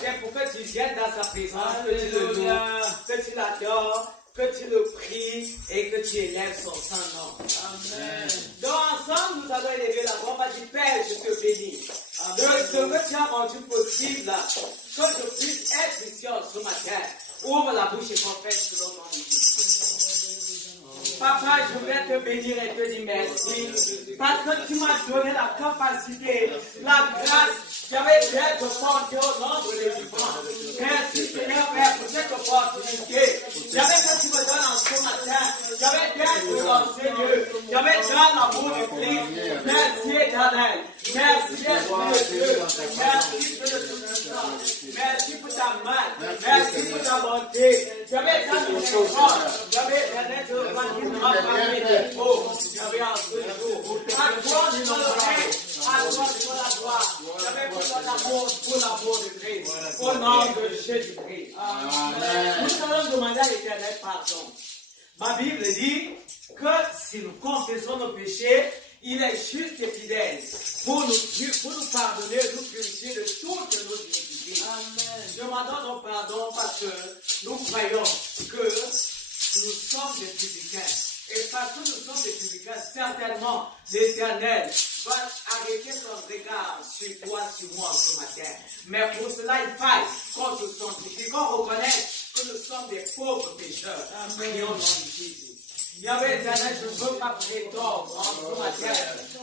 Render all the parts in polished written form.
C'est pour que tu viennes dans sa présence, que tu le loues, que tu l'adores, que tu le pries et que tu élèves son Saint-Nom. Amen. Donc ensemble, nous allons élever la voix. On va dire, Père, je te bénis. De ce que tu as rendu possible, que je puisse être ici ce matin. Ouvre la bouche et confesse le nom de Jésus. Papa, je voulais te bénir et te dire merci. Parce que tu m'as donné la capacité, la grâce. J'avais d'être porté au nombre des vivants. Merci Seigneur Père pour cette opportunité. J'avais que tu me donnes en ce matin. J'avais d'être dans Seigneur. J'avais dans l'amour du Christ. Merci éternel. Merci Esprit de Dieu. Merci pour le Saint. Merci pour ta main. Merci pour ta bonté. J'avais dans le miséricorde. J'avais d'être parmi les défauts. J'avais en ce jour. À toi du nom à toi de la gloire. J'avais besoin d'amour pour l'amour de Christ. Au nom de Jésus-Christ. Nous allons demander à l'Éternel pardon. Ma Bible dit que si nous confessons nos péchés, il est juste et fidèle pour nous pardonner, nous purifier de toutes nos iniquités. Demandons nos pardons parce que nous croyons que nous sommes des publicains. Et parce que nous sommes des publicains, certainement l'Éternel va arriver arrêter son regard sur toi, sur moi ce matin. Mais pour cela, il faille qu'on se sanctifie, qu'on reconnaisse que nous sommes des pauvres pécheurs. Prions au nom de Jésus. Yahweh éternel, je ne veux pas prétendre en ce matin.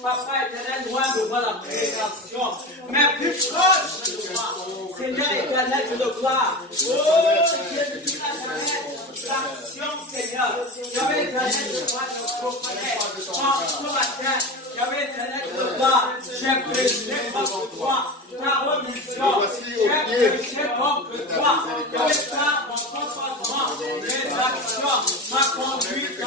Papa éternel, loin de voir la prétention, mais plus proche de moi. Seigneur éternel, je le vois. Oh, Jésus de Nazareth, l'action, Seigneur. Yahweh éternel, je vois, je reconnais en ce matin. Yahweh éternel, je le vois. J'ai péché contre toi. Ta remission, j'ai péché contre toi. Yahweh, par mon comportement, mes actions, ma conduite,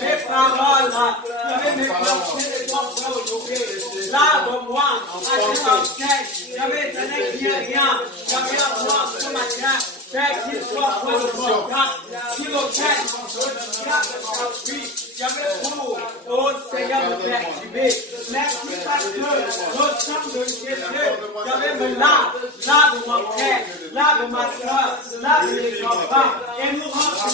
mes paroles, Yahweh, mes pensées, les pensées aujourd'hui. Lave-moi, à tes enseignes. Yahweh éternel, qui est rien. Yahweh, à moi ce matin. Père, qu'il soit pour le bon temps, s'il vous plaît, le diable s'appuie. Yahweh pour, oh Seigneur, me perturber. Merci parce que le sang de Jésus, Yahweh me lave mon frère, lave ma soeur, lave les enfants, et nous rend la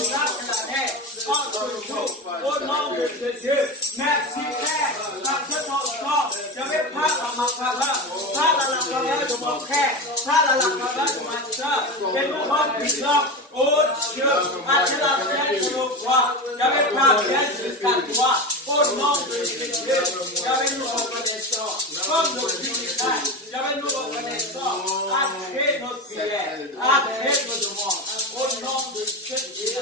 paix en ce jour, au nom de Jésus. Merci Père, parce que ton sang, Yahweh parle à ma faveur, parle à la faveur de mon frère, parle à la faveur de ma soeur, et nous rend puissants. Oh Dieu, à la fête de nos voix, Yahweh parvienne jusqu'à toi, au nom de Jésus, Yahweh nous reconnaissons, comme nos dignitaires, Yahweh nous reconnaissons, après notre prière, après nos demandes, au nom de Jésus,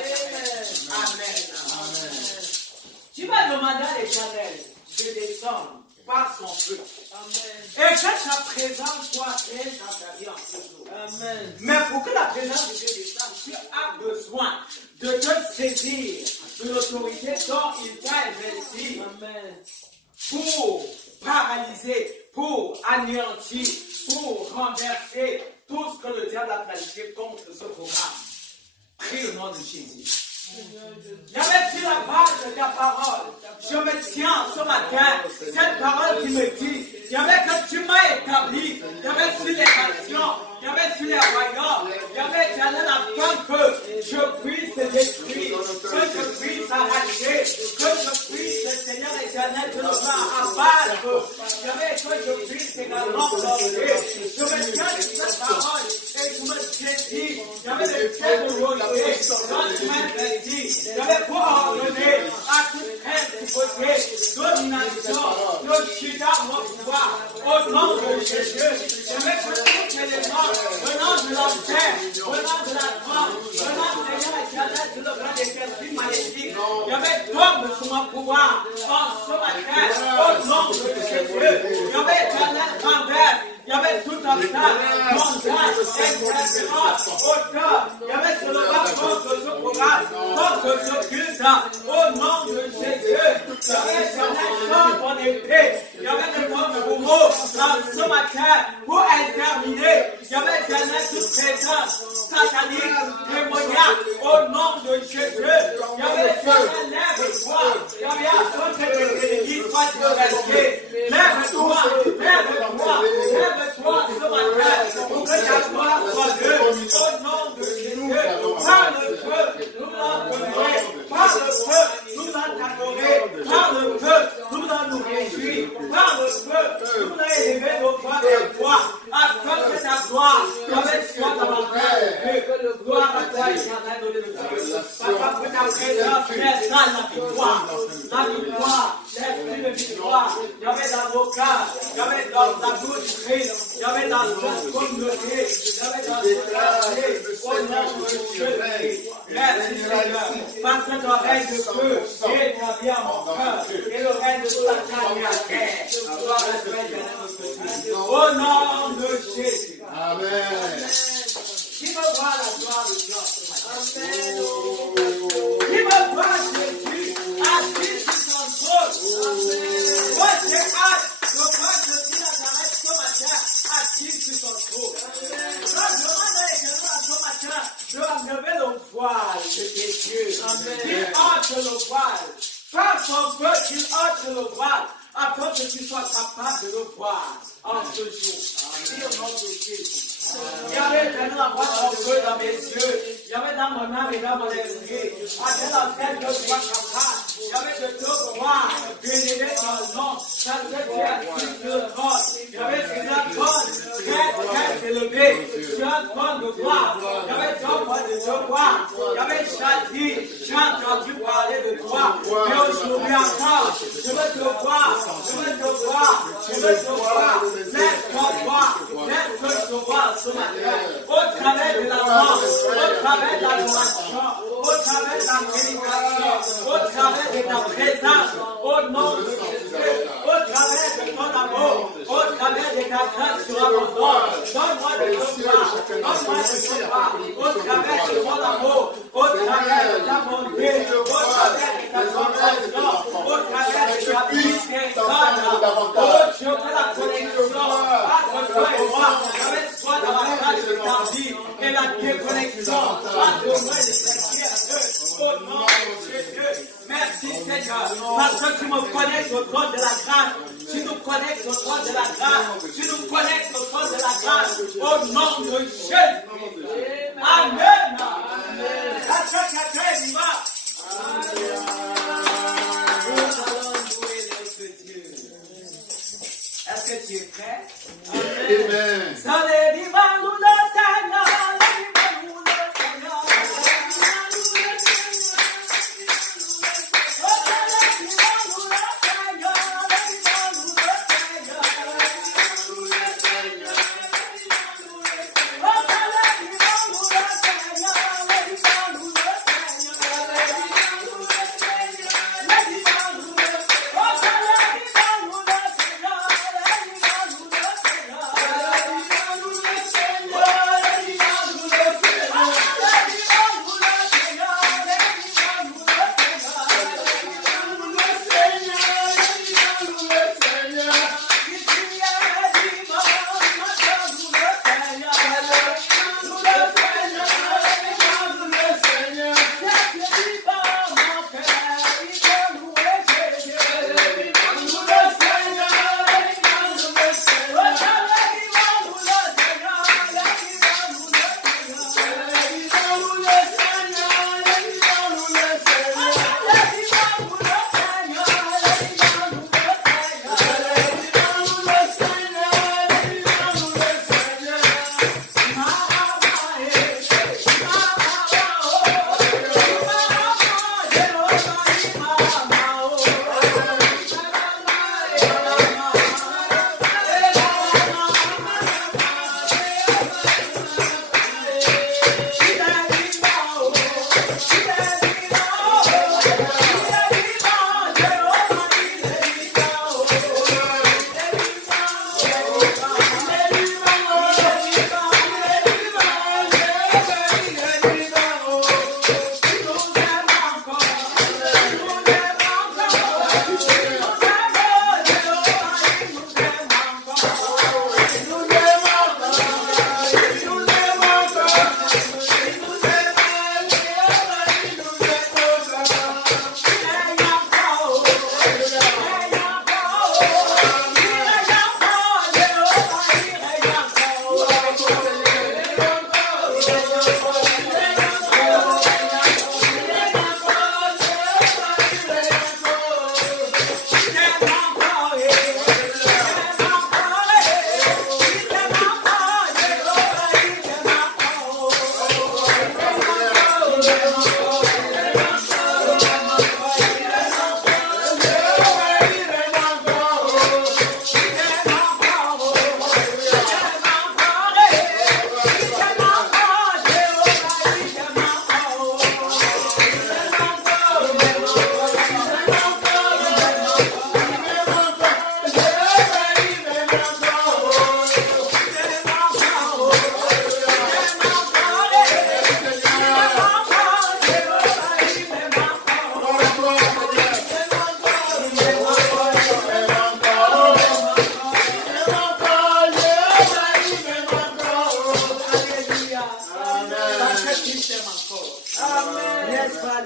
Amen. Tu vas demander à l'Éternel de descendre par son feu. Amen. Et que sa présence soit réelle dans ta vie en ce jour. Amen. Mais pour que la présence de Dieu descende, tu as besoin de te saisir de l'autorité dont il t'a investi. Amen. Pour paralyser, pour anéantir, pour renverser tout ce que le diable a planifié contre ce programme. Prie au nom de Jésus. Yahweh, sur la base de ta parole, je me tiens ce matin, cette parole qui me dit, Yahweh, que tu m'as établi, Yahweh, sur les nations, Yahweh, sur les royaumes, Yahweh, éternel, afin que je puisse détruire, que je puisse arracher, que je puisse, Seigneur éternel, que le plan abattre, Yahweh, que je puisse également porter. Je me tiens sur cette parole et je me saisis, Yahweh, de cette autorité, quand tu m'as J'avais pour ordonner à toute principauté, domination, de chita mon pouvoir, au nom de Jésus. J'avais que tout élément venant de l'enfer, venant de la croix, venant de Seigneur éternel, sur le plan des esprits maléfiques. J'avais tombe sur mon pouvoir en ce matin, au nom de Jésus. J'avais éternel renvers. Il y avait tout un tas, montage, interférence, auteur. Il y avait sur le bas contre ce programme, contre ce culte, au nom de Jésus. Il y avait sur l'instant mon épée. Il y avait des pommes de bourreau ce matin pour exterminer. Il y avait éternel toute présence satanique, démoniaque, au nom de Jésus. Il y avait éternel, lève-toi. Il y avait afin que l'église soit glorifiée. Lève-toi, lève-toi, lève-toi ce matin pour que ta gloire soit Dieu. Au nom de Jésus, par le feu, nous l'encourager. Par le feu, nous l'adorer. Par le feu, nous nous réjouir. Par le feu, nous élever nos voix vers toi. Afin que ta gloire soit dans la terre. Gloire à toi, éternel de Dieu. Papa, que ta présence reste dans la victoire. La victoire, l'esprit de victoire. Il y avait dans vos cœurs, il y avait dans la bouche du Christ, il y avait dans cette communauté, il y avait dans ce quartier, au nom de Jésus. Merci Seigneur, parce que ton règne de feu est établi en mon cœur, et le règne de Satan est à terre. Gloire à toi, éternel notre Dieu. Au nom de Jésus. Amen. Qui me voit la gloire de Dieu ce matin? Qui me voit Jésus assis sur son trône? Moi j'ai hâte de voir Jésus Nazareth ce matin assis sur son trône. Je demande à l'éternel ce matin de enlever le voile de tes yeux. Qu'il ôte le voile. Par son feu, qu'il ôte le voile. Afin que tu sois capable de le voir en ce jour. Au nom de Jésus. Il y avait éternel la voix de feu dans mes yeux. Il y avait dans mon âme et dans mon esprit. À tel enseigne que je sois capable Yahweh, je te crois. Bénédé ton nom. Parce que tu es sur le trône. Yahweh, sur le trône, très élevé. Sur un trône de gloire. Yahweh, donne-moi de te voir. Yahweh, j'ai entendu parler de toi. Mais aujourd'hui encore, je veux te voir. Je veux te voir. Je veux te voir. Laisse-moi voir. Laisse que je te vois ce matin. Au travers de la mort, au travers de l'adoration, au travers de la prédication, au travers de ta présence, au nom de Jésus, au travers de ton amour, au travers de ta grâce sur abondance. Donne-moi de te voir. Donne-moi de te voir. Au travers de ton amour, au travers de ta bonté, au travers de ta compassion, au travers de ta miséricorde. Oh Dieu, que la connexion entre toi et moi, avec toi dans la grâce de ta vie et la déconnexion entre moi et les au nom de Jésus. Merci Seigneur, parce que tu me connectes au trône de la grâce. Tu nous connectes au trône de la grâce. Tu nous connectes au trône de la grâce. Au nom de Jésus. Amen. La church a très vivant. Est-ce que tu es prêt? Amen. Allez, viva le Seigneur, viva le Seigneur.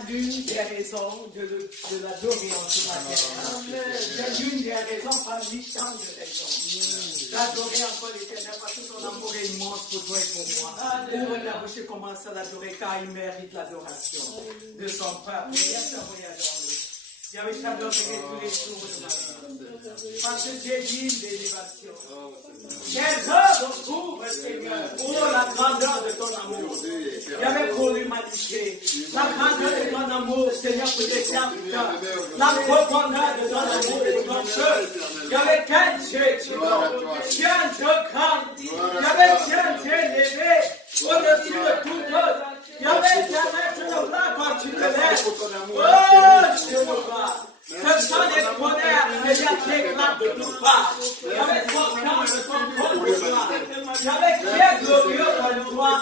l'une des raisons de l'adorer en ce matin. C'est l'une des raisons parmi tant de raisons. D'adorer encore l'Éternel parce que son amour est immense pour toi et pour moi. Ouvre ta bouche et commence à l'adorer car il mérite l'adoration de son peuple. Et adore-le. J'avais charbon tous les jours de ma vie. Parce que j'ai dit une délévation. Quelles œuvres trouve, Seigneur, pour la grandeur de ton amour. J'avais couru m'indiquer. La grandeur de ton amour, Seigneur, pour les serviteurs. La profondeur de ton amour pour ton peuple. J'avais quel Dieu, tu vois. Tu es un Dieu grand. J'avais un Dieu élevé. Au-dessus de tout autre. J'avais jamais tu ne vois quand tu te lèves. Oh, Dieu me va. Ce sont des bonheurs, Seigneur, qui éclatent de toutes parts. J'avais ton cœur de ton corps de toi. J'avais qui est glorieux comme toi.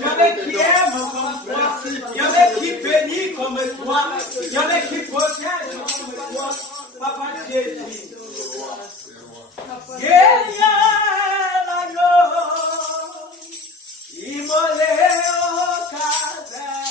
J'avais qui aime comme toi. J'avais qui bénit comme toi. J'avais qui protège comme toi. Papa Jésus. Immolé au calvaire.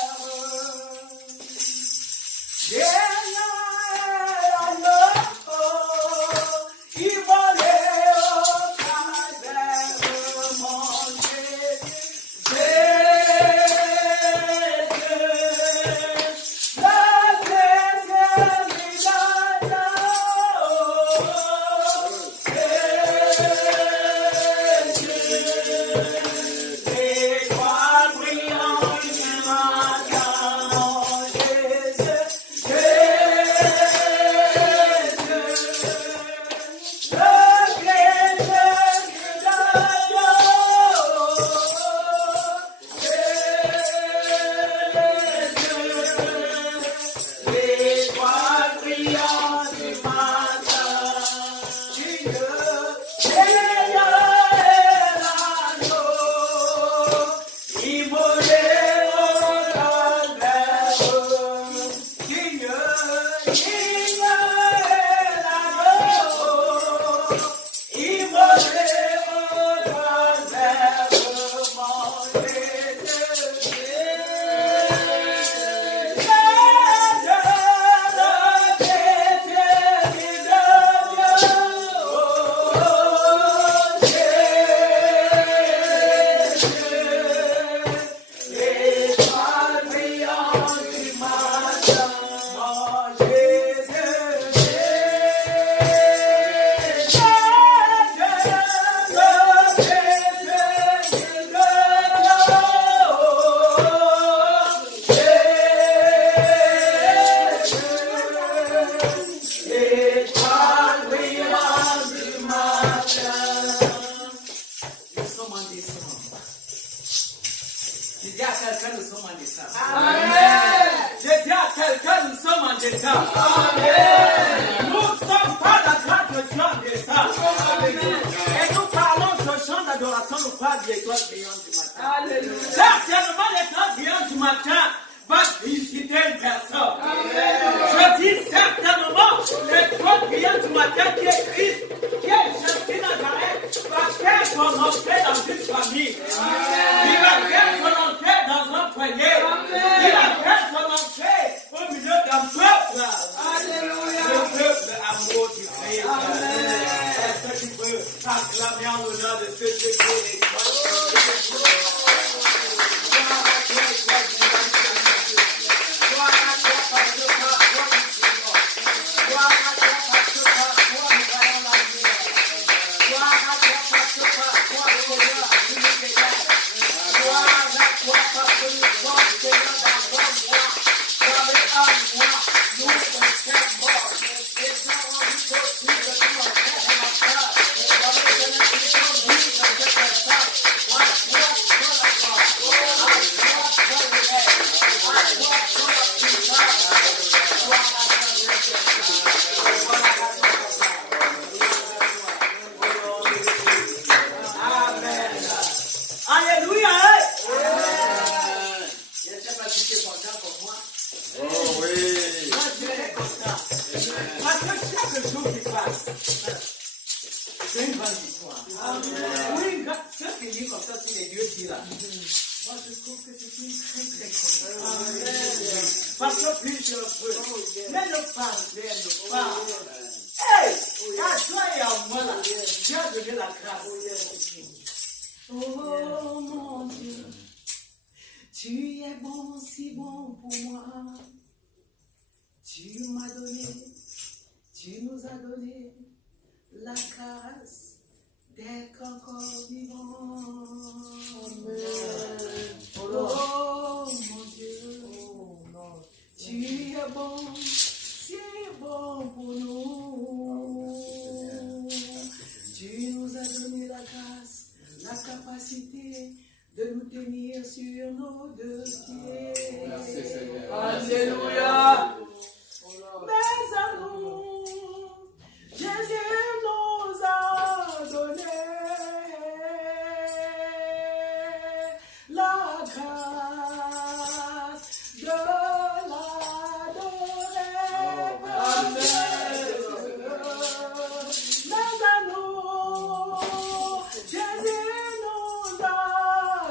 Oh mon Dieu, tu es bon, si bon pour moi. Tu m'as donné, tu nous as donné la grâce d'être encore vivant. Amen. Oh mon Dieu, tu es bon, c'est bon pour nous. Tu nous as donné la grâce, la capacité de nous tenir sur nos deux pieds. Merci Seigneur. Alléluia. Mais à nous, Jésus nous a donné la grâce de l'adorer. Amen. Mais à nous, Jésus nous a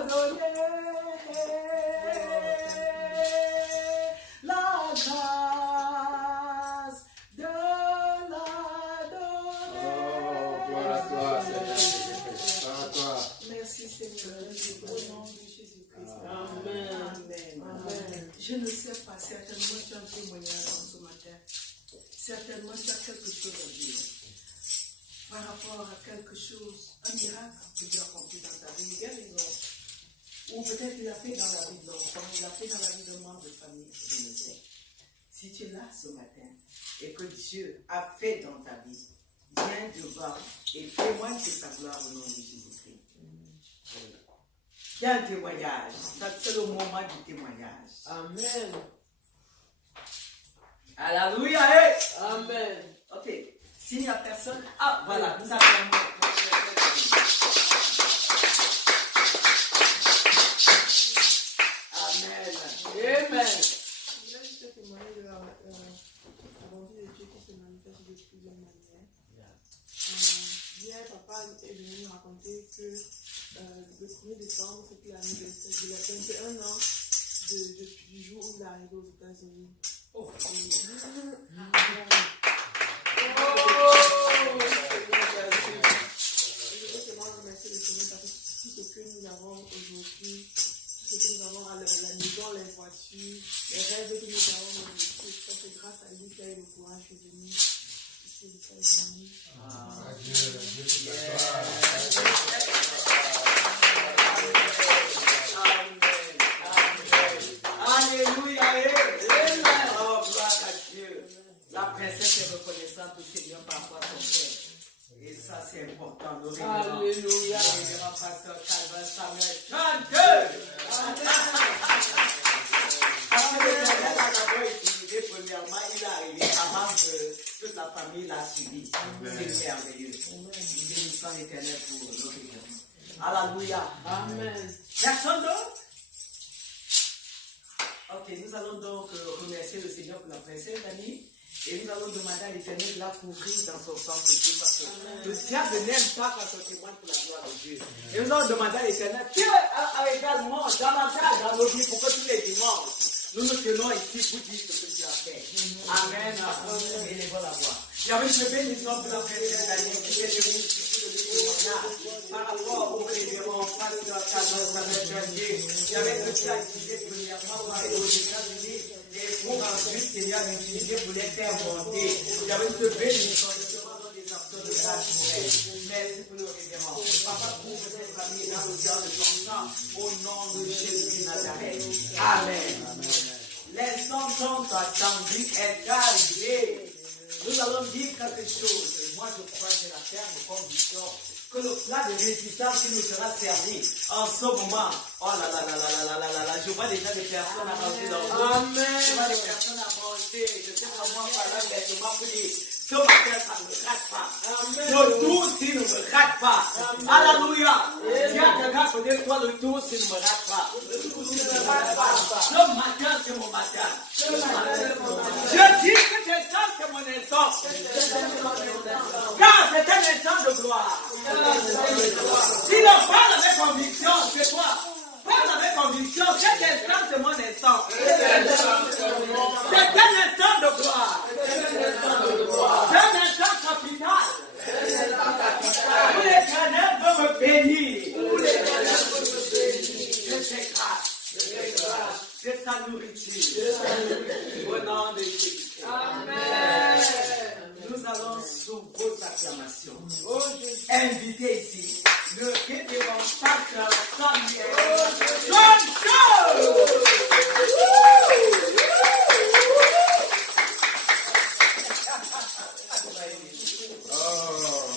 donné la grâce de l'adorer. Oh, gloire à toi, Seigneur. Gloire à toi. Merci Seigneur, au nom de Jésus-Christ. Amen. Amen. Amen. Je ne sais pas, certainement tu as un témoignage ce matin. Certainement tu as quelque chose à dire. Par rapport à quelque chose, un miracle que Dieu a accompli dans ta vie, une guérison. Ou peut-être il l'a fait dans la vie de l'enfant, il l'a fait dans la vie de membre de famille, je ne sais. Si tu es là ce matin et que Dieu a fait dans ta vie, viens devant et témoigne de sa gloire au nom de Jésus-Christ. Il y a un témoignage. C'est le moment du témoignage. Amen. Alléluia. Hey. Amen. Ok. S'il n'y a personne, ah voilà, nous avons. Amen. Amen. Je vais juste témoigner de la bonté de Dieu qui se manifeste de plusieurs manières. Hier, papa est venu me raconter que le 1er décembre, c'était l'anniversaire de 21 ans du jour où il est arrivé aux États-Unis. Oh. Je veux seulement remercier le Seigneur parce que tout ce que nous avons aujourd'hui, tout ce que nous avons à la maison, les voitures, les rêves que nous avons aujourd'hui, c'est grâce à lui qu'il a eu le courage de venir ici aux États-Unis. Alléluia. Amen. Oh, gloire à Dieu. La princesse est reconnaissante au Seigneur par rapport à son frère. Et ça, c'est important. Alléluia. Le pasteur Calvin Samuel chante. Parce que le Seigneur a d'abord utilisé, premièrement, il est arrivé avant que toute la famille l'a suivi. C'est merveilleux. Une bénédiction éternelle pour notre Église. Alléluia. Amen. Personne d'autre? Ok, nous allons donc remercier le Seigneur pour la princesse Annie. Et nous allons demander à l'Éternel de la couvrir dans son sang précieux parce que le diable n'aime pas quand on témoigne pour la gloire de Dieu. Et nous allons demander à l'Éternel qui a également davantage dans nos vies pour que tous les dimanches, nous nous tenons ici pour dire ce que tu as fait. Amen. Et les voilà voir. Il y avait une bénédiction pour la princesse Annie qui est venue par rapport au révérend pasteur Calvin Samuel Janvier. Il y avait que tu as utilisé premièrement pour aller aux États-Unis. Et pour ensuite, Seigneur, l'utiliser pour les faire monter. Il y avait une bénédiction justement des acteurs de grâce pour elle. Merci pour le révérend. Papa, couvre cette famille dans le cœur de ton sang, au nom de Jésus de Nazareth. Amen. L'instant tant attendu est arrivé. Nous allons dire quelque chose. Moi, je crois que c'est la ferme conviction que le plat de résistance qui nous sera servi en ce moment. Oh là là là là là là là là. Je vois déjà des personnes à manger dans le dos. Amen. Je vois des personnes à manger. Je sais pas moi par là, mais je m'en dis. Ce matin, ça ne me rate pas. Le tour, s'il ne me rate pas. Alléluia. Il y a quelqu'un à côté de toi, le tour, s'il ne me rate pas. Ce matin, c'est mon matin. Je dis que cet instant, c'est mon instant. Car c'est un instant de gloire. Si l'on parle avec conviction, c'est toi. Parle avec conviction, cet instant, c'est mon instant. C'est un instant de gloire. C'est un instant capital. Où l'Éternel veut me bénir. De ses grâces. De sa nourriture. Au nom de Jésus. Ne quittons pas Samuel. John Joe! Oh,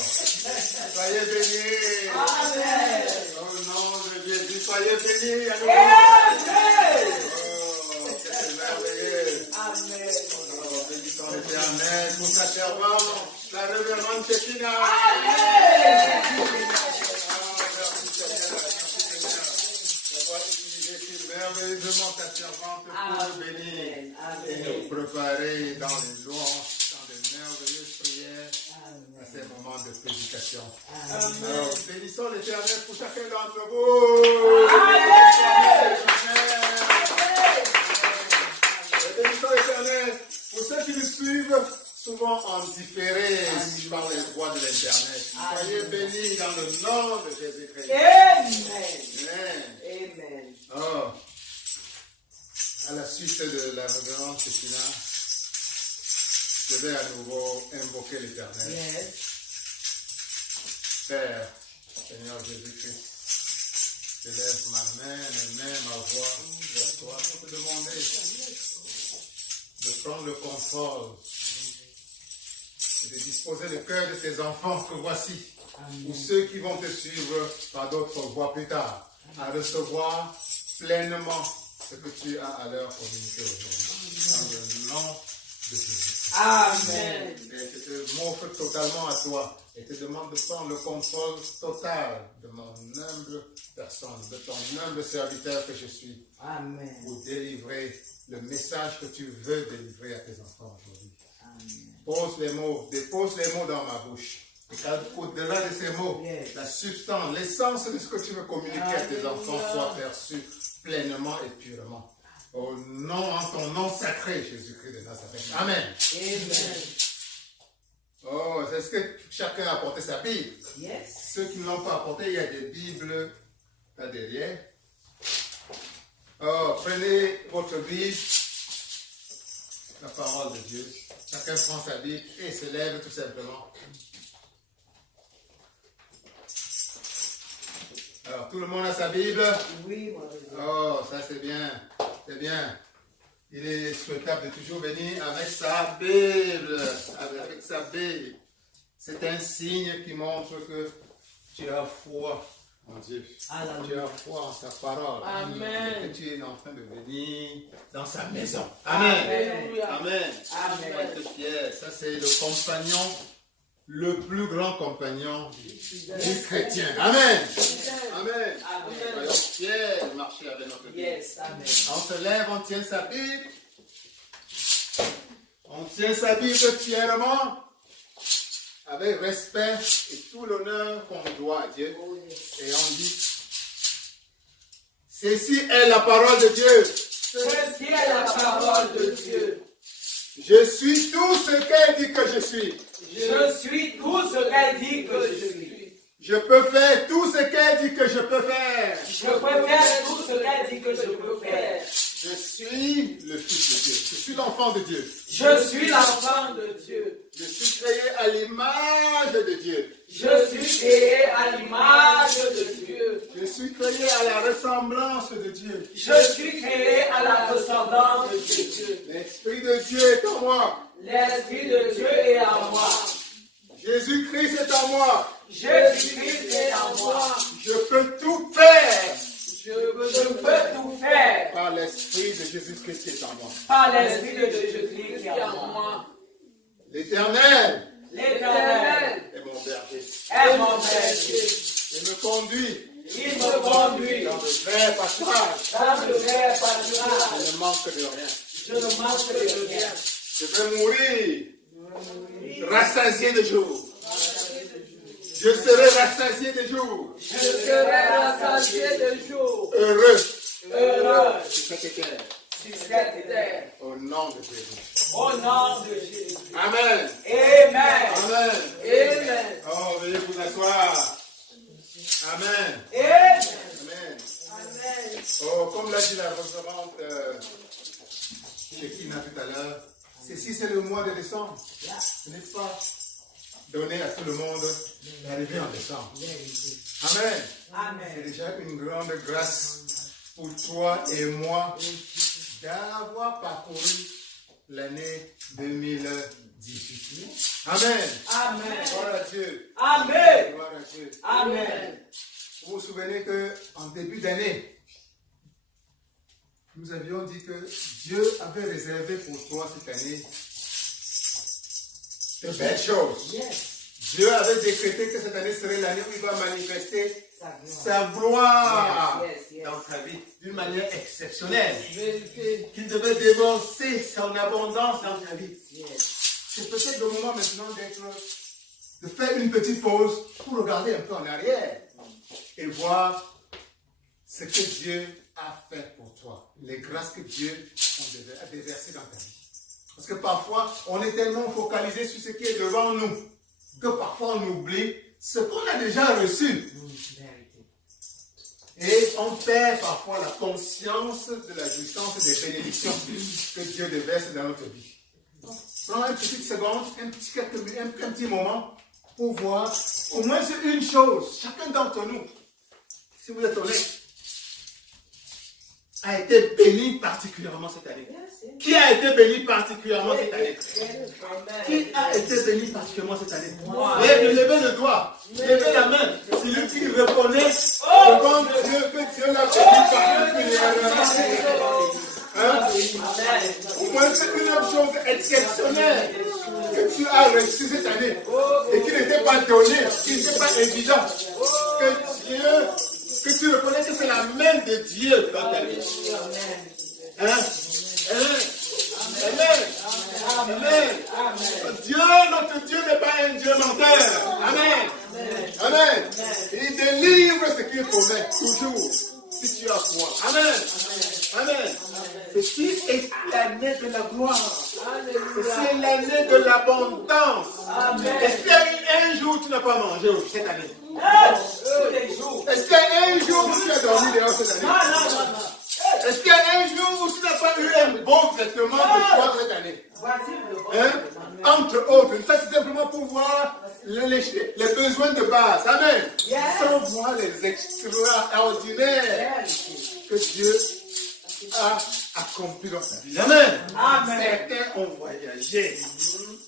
soyez bénis. Amen. Au nom de Jésus, soyez bénis à nouveau. Amen. Oh, que c'est merveilleux. Amen. Oh, bénissons l'Éternel pour sa servante, la révérende Kétina. Amen. Merci Seigneur, d'avoir utilisé si merveilleusement ta servante pour nous bénir et nous préparer dans les louanges, dans de merveilleuses prières à ces moments de prédication. Alors, bénissons l'Éternel pour chacun d'entre vous. Amen. Bénissons l'Éternel pour ceux qui nous suivent souvent en différé par les voies de l'Internet. Soyez bénis dans le nom de Jésus-Christ. Amen. Amen. Amen. Oh. À la suite de la révérende Kétina, je vais à nouveau invoquer l'Éternel. Yes. Père, Seigneur Jésus-Christ, je lève ma main, ma voix vers toi pour te demander de prendre le contrôle et de disposer le cœur de tes enfants que voici, ou ceux qui vont te suivre par d'autres voies plus tard, à recevoir pleinement ce que tu as à leur communiquer aujourd'hui. Dans le nom de Jésus. Amen. Et je te m'offre totalement à toi et te demande de prendre le contrôle total de mon humble personne, de ton humble serviteur que je suis, Amen. pour délivrer le message que tu veux délivrer à tes enfants aujourd'hui. Dépose les mots dans ma bouche. Et qu'au-delà de ces mots, la substance, l'essence de ce que tu veux communiquer à tes enfants soit perçue pleinement et purement. Au nom, en ton nom sacré, Jésus-Christ de Nazareth. Amen. Amen. Oh, est-ce que chacun a apporté sa Bible? Yes. Ceux qui ne l'ont pas apporté, il y a des Bibles là derrière. Oh, prenez votre Bible, la parole de Dieu. Chacun prend sa Bible et se lève tout simplement. Alors, tout le monde a sa Bible? Oui, mon Dieu. Oh, ça c'est bien. C'est bien. Il est souhaitable de toujours venir avec sa Bible. Avec sa Bible. C'est un signe qui montre que tu as foi en Dieu. Alléluia. Tu as foi en sa parole. Amen. Et que tu es en train de venir dans sa maison. Amen. Alléluia. Amen. Amen. Sois fier. Ça c'est le compagnon, le plus grand compagnon du chrétien. Amen. Amen. Amen. Soyons fiers de marcher avec notre Bible. Yes. Amen. On se lève, on tient sa Bible. On tient sa Bible fièrement, avec respect et tout l'honneur qu'on doit à Dieu. Oh, yes. Et on dit, ceci est la parole de Dieu. Ceci est la parole de Dieu. Je suis tout ce qu'elle dit que je suis. Je suis tout ce qu'elle dit que je suis. Je peux faire tout ce qu'elle dit que je peux faire. Je peux faire tout ce qu'elle dit que je peux faire. Je suis le Fils de Dieu. Je suis l'enfant de Dieu. Je suis l'enfant de Dieu. Je suis créé à l'image de Dieu. Je suis créé à l'image de Dieu. Je suis créé à la ressemblance de Dieu. Je suis créé à la ressemblance de Dieu. L'Esprit de Dieu est en moi. L'Esprit de Dieu est en moi. Jésus-Christ est en moi. Jésus-Christ est en moi. Je peux tout faire Je peux tout faire par l'Esprit de Jésus-Christ qui est en moi. par l'Esprit de Jésus-Christ qui est en moi. L'Éternel L'Éternel est mon berger. est mon berger. Il me conduit Il me conduit dans le vert pâturage. dans le vert Je pâturage. ne manque de rien. Je ne manque de rien. Je vais mourir rassasié de jour. Je serai rassasié de jour. Je serai rassasié de jour. Heureux Heureux sur cette terre. sur cette terre. Au nom de Jésus. Au nom de Jésus. Amen. Amen. Amen. Amen. Oh, veuillez vous asseoir. Amen. Amen. Amen. Amen. Oh, comme l'a dit la révérende Kétina tout à l'heure, ceci c'est le mois de décembre. Ce n'est pas donner à tout le monde d'arriver en décembre. Amen. Amen. C'est déjà une grande grâce pour toi et moi d'avoir parcouru l'année 2018. Amen. Amen. Gloire à Dieu. Amen. Gloire à Dieu. Amen. Vous vous souvenez qu'en début d'année, nous avions dit que Dieu avait réservé pour toi cette année de belles choses. Dieu avait décrété que cette année serait l'année où il va manifester sa gloire dans ta vie d'une manière exceptionnelle. Qu'il devait déverser son abondance dans ta vie. C'est peut-être le moment maintenant de faire une petite pause pour regarder un peu en arrière et voir ce que Dieu a fait pour toi, les grâces que Dieu a déversées dans ta vie. Parce que parfois, on est tellement focalisé sur ce qui est devant nous que parfois on oublie ce qu'on a déjà reçu. Et on perd parfois la conscience de la jouissance des bénédictions que Dieu déverse dans notre vie. Prends une petite seconde, un petit moment pour voir au moins une chose. Chacun d'entre nous, si vous êtes honnête, a été béni particulièrement cette année. Qui a été béni particulièrement cette année? Qui a été béni particulièrement cette année? Levez le doigt, levez la main. Celui qui reconnaît devant Dieu que Dieu l'a béni particulièrement. Au moins c'est une chose exceptionnelle que tu as reçue cette année et qui n'était pas donné, qui n'était pas évident. Que tu reconnais que c'est la main de Dieu dans ta vie. Amen. Dieu, notre Dieu n'est pas un Dieu menteur. Amen. Amen. Il délivre ce qu'il promet, toujours, si tu as foi. Amen. Amen. Ceci est l'année de la gloire. Ceci est l'année de l'abondance. Est-ce qu'il y a eu un jour où tu n'as pas mangé cette année? Est-ce qu'il y a un jour où tu as dormi dehors cette année? Non. Est-ce qu'il y a un jour où tu n'as pas eu un bon vêtement de choix cette année? Entre autres, ça c'est simplement pour voir les besoins de base. Amen. Sans voir les extraordinaires que Dieu a accompli dans ta vie. Amen. Certains ont voyagé.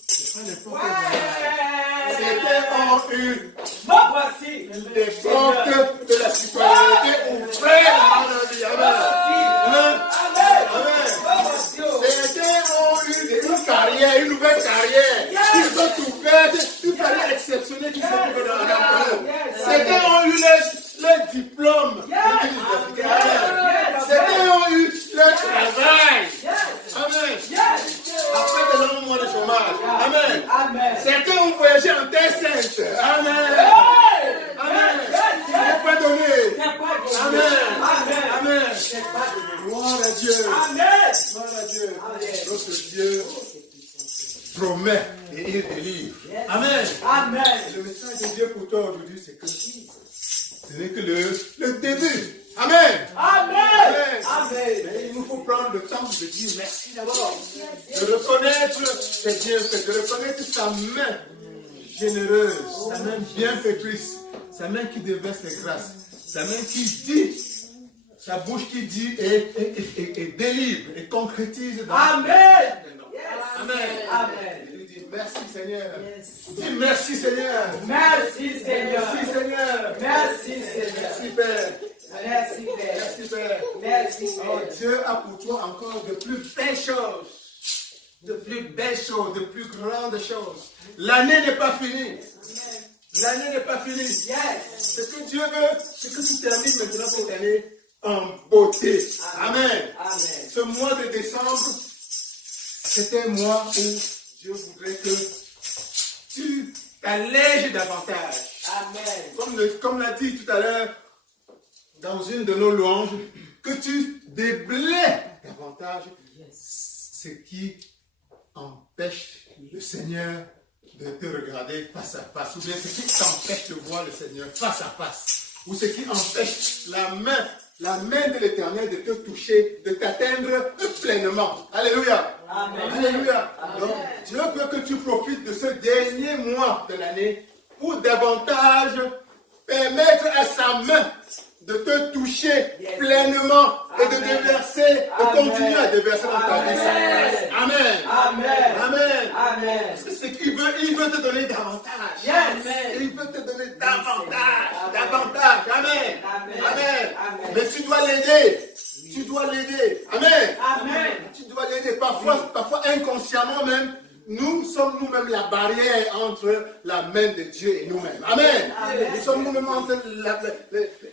C'est pas n'importe quoi. Certains ont eu des portes de la citoyenneté ouvertes dans la vie. Amen. Certains ont eu une carrière, une nouvelle carrière. Ils ont ouvert une carrière exceptionnelle qui s'est trouvée dans la vie. Certains ont eu leur diplôme. Certains ont eu leur travail. Amen. Après de longs mois de chômage. Amen. Certains ont voyagé en terre sainte. Amen. C'est pas donné. Amen. Gloire à Dieu. Gloire à Dieu. Notre Dieu promet et il délivre. Amen. Le message de Dieu pour toi aujourd'hui, c'est que ce n'est que le début. Amen. Mais il nous faut prendre le temps de dire merci d'abord. De reconnaître ses bienfaits, de reconnaître sa main généreuse, sa main bienfaitrice, sa main qui déverse les grâces, sa main qui dit, sa bouche qui dit et délivre et concrétise dans Amen. Je lui dis merci Seigneur. Dis merci Seigneur. Merci Seigneur. Merci Seigneur. Merci Seigneur. Merci Père. Merci Père. Merci Père. Merci Père. Oh, Dieu a pour toi encore de plus belles choses. De plus belles choses, de plus grandes choses. L'année n'est pas finie. L'année n'est pas finie. Ce que Dieu veut, c'est que tu termines maintenant cette année en beauté. Amen. Ce mois de décembre, c'est un mois où Dieu voudrait que tu t'allèges davantage. Comme l'a dit tout à l'heure dans une de nos louanges, que tu déblaies davantage ce qui empêche le Seigneur de te regarder face à face, ou bien ce qui t'empêche de voir le Seigneur face à face, ou ce qui empêche la main la main de l'Éternel de te toucher, de t'atteindre pleinement. Alléluia. Amen. Alléluia. Donc, Dieu veut que tu profites de ce dernier mois de l'année pour davantage permettre à sa main de te toucher pleinement et de déverser, de continuer à déverser dans ta vie sa grâce. Amen. Amen. Amen. Amen. Parce que c'est qu'il veut, il veut te donner davantage. Yes. Il veut te donner davantage. Davantage. Amen. Amen. Amen. Amen. Mais tu dois l'aider. Tu dois l'aider. Amen. Amen. Tu dois l'aider. Parfois inconsciemment même, nous sommes nous-mêmes la barrière entre la main de Dieu et nous-mêmes. Amen. Amen. Nous sommes nous-mêmes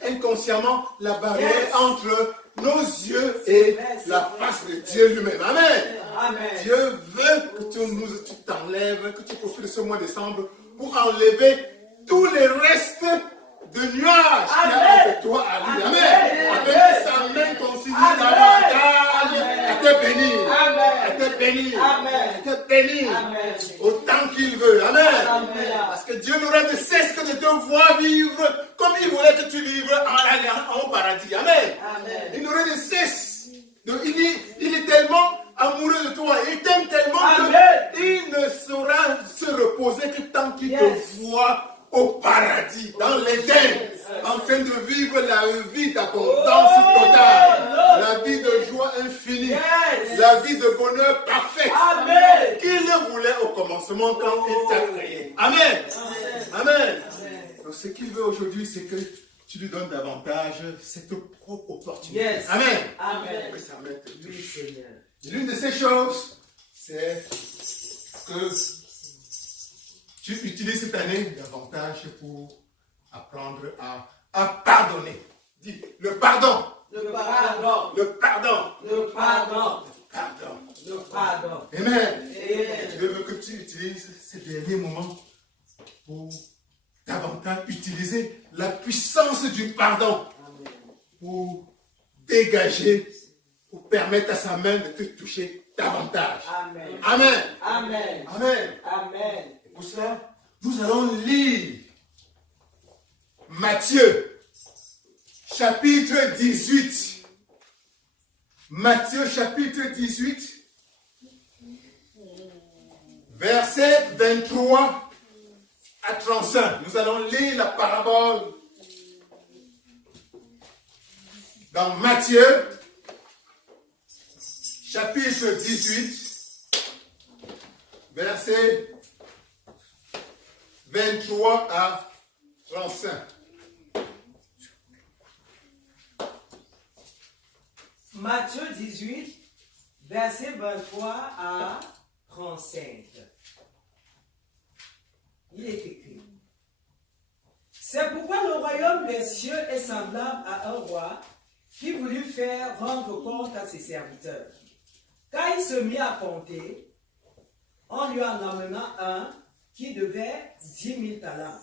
inconsciemment la barrière entre nos yeux et la face de Dieu lui-même. Amen. Amen. Dieu veut que tu t'enlèves, que tu profites de ce mois de décembre pour enlever tous les restes de nuages qu'il y a entre toi et lui. Amen. Avec sa main continue davantage à te bénir. À te bénir. À te bénir. Autant qu'il veut. Amen. Parce que Dieu n'aura de cesse que de te voir vivre comme il voulait que tu vives en paradis. Amen. Il n'aura de cesse. Il est tellement amoureux de toi. Il t'aime tellement qu'il ne saura se reposer que tant qu'il te voit au paradis, dans l'Éden, en train de vivre la vie d'abondance totale, la vie de joie infinie, la vie de bonheur parfait, qu'il voulait au commencement quand il t'a créé. Amen. Amen. Donc ce qu'il veut aujourd'hui, c'est que tu lui donnes davantage cette propre opportunité. Amen. Amen. Que sa main te touche. Oui, Seigneur. Et l'une de ces choses, c'est que tu utilises cette année davantage pour apprendre à pardonner. Dis, le pardon. Le pardon. Le pardon. Le pardon. Pardon. Le pardon. Amen. Amen. Dieu veut que tu utilises ces derniers moments pour davantage utiliser la puissance du pardon pour dégager, pour permettre à sa main de te toucher davantage. Amen. Amen. Amen. Amen. Amen. Pour cela, nous allons lire Matthieu, chapitre 18. Matthieu, chapitre 18, versets 23 à 35. Nous allons lire la parabole dans Matthieu, chapitre 18, versets 23 à 35. Matthieu 18, verset 23 à 35. Il est écrit: c'est pourquoi le royaume des cieux est semblable à un roi qui voulut faire rendre compte à ses serviteurs. Quand il se mit à compter, on lui en amena un qui devait 10 000 talents.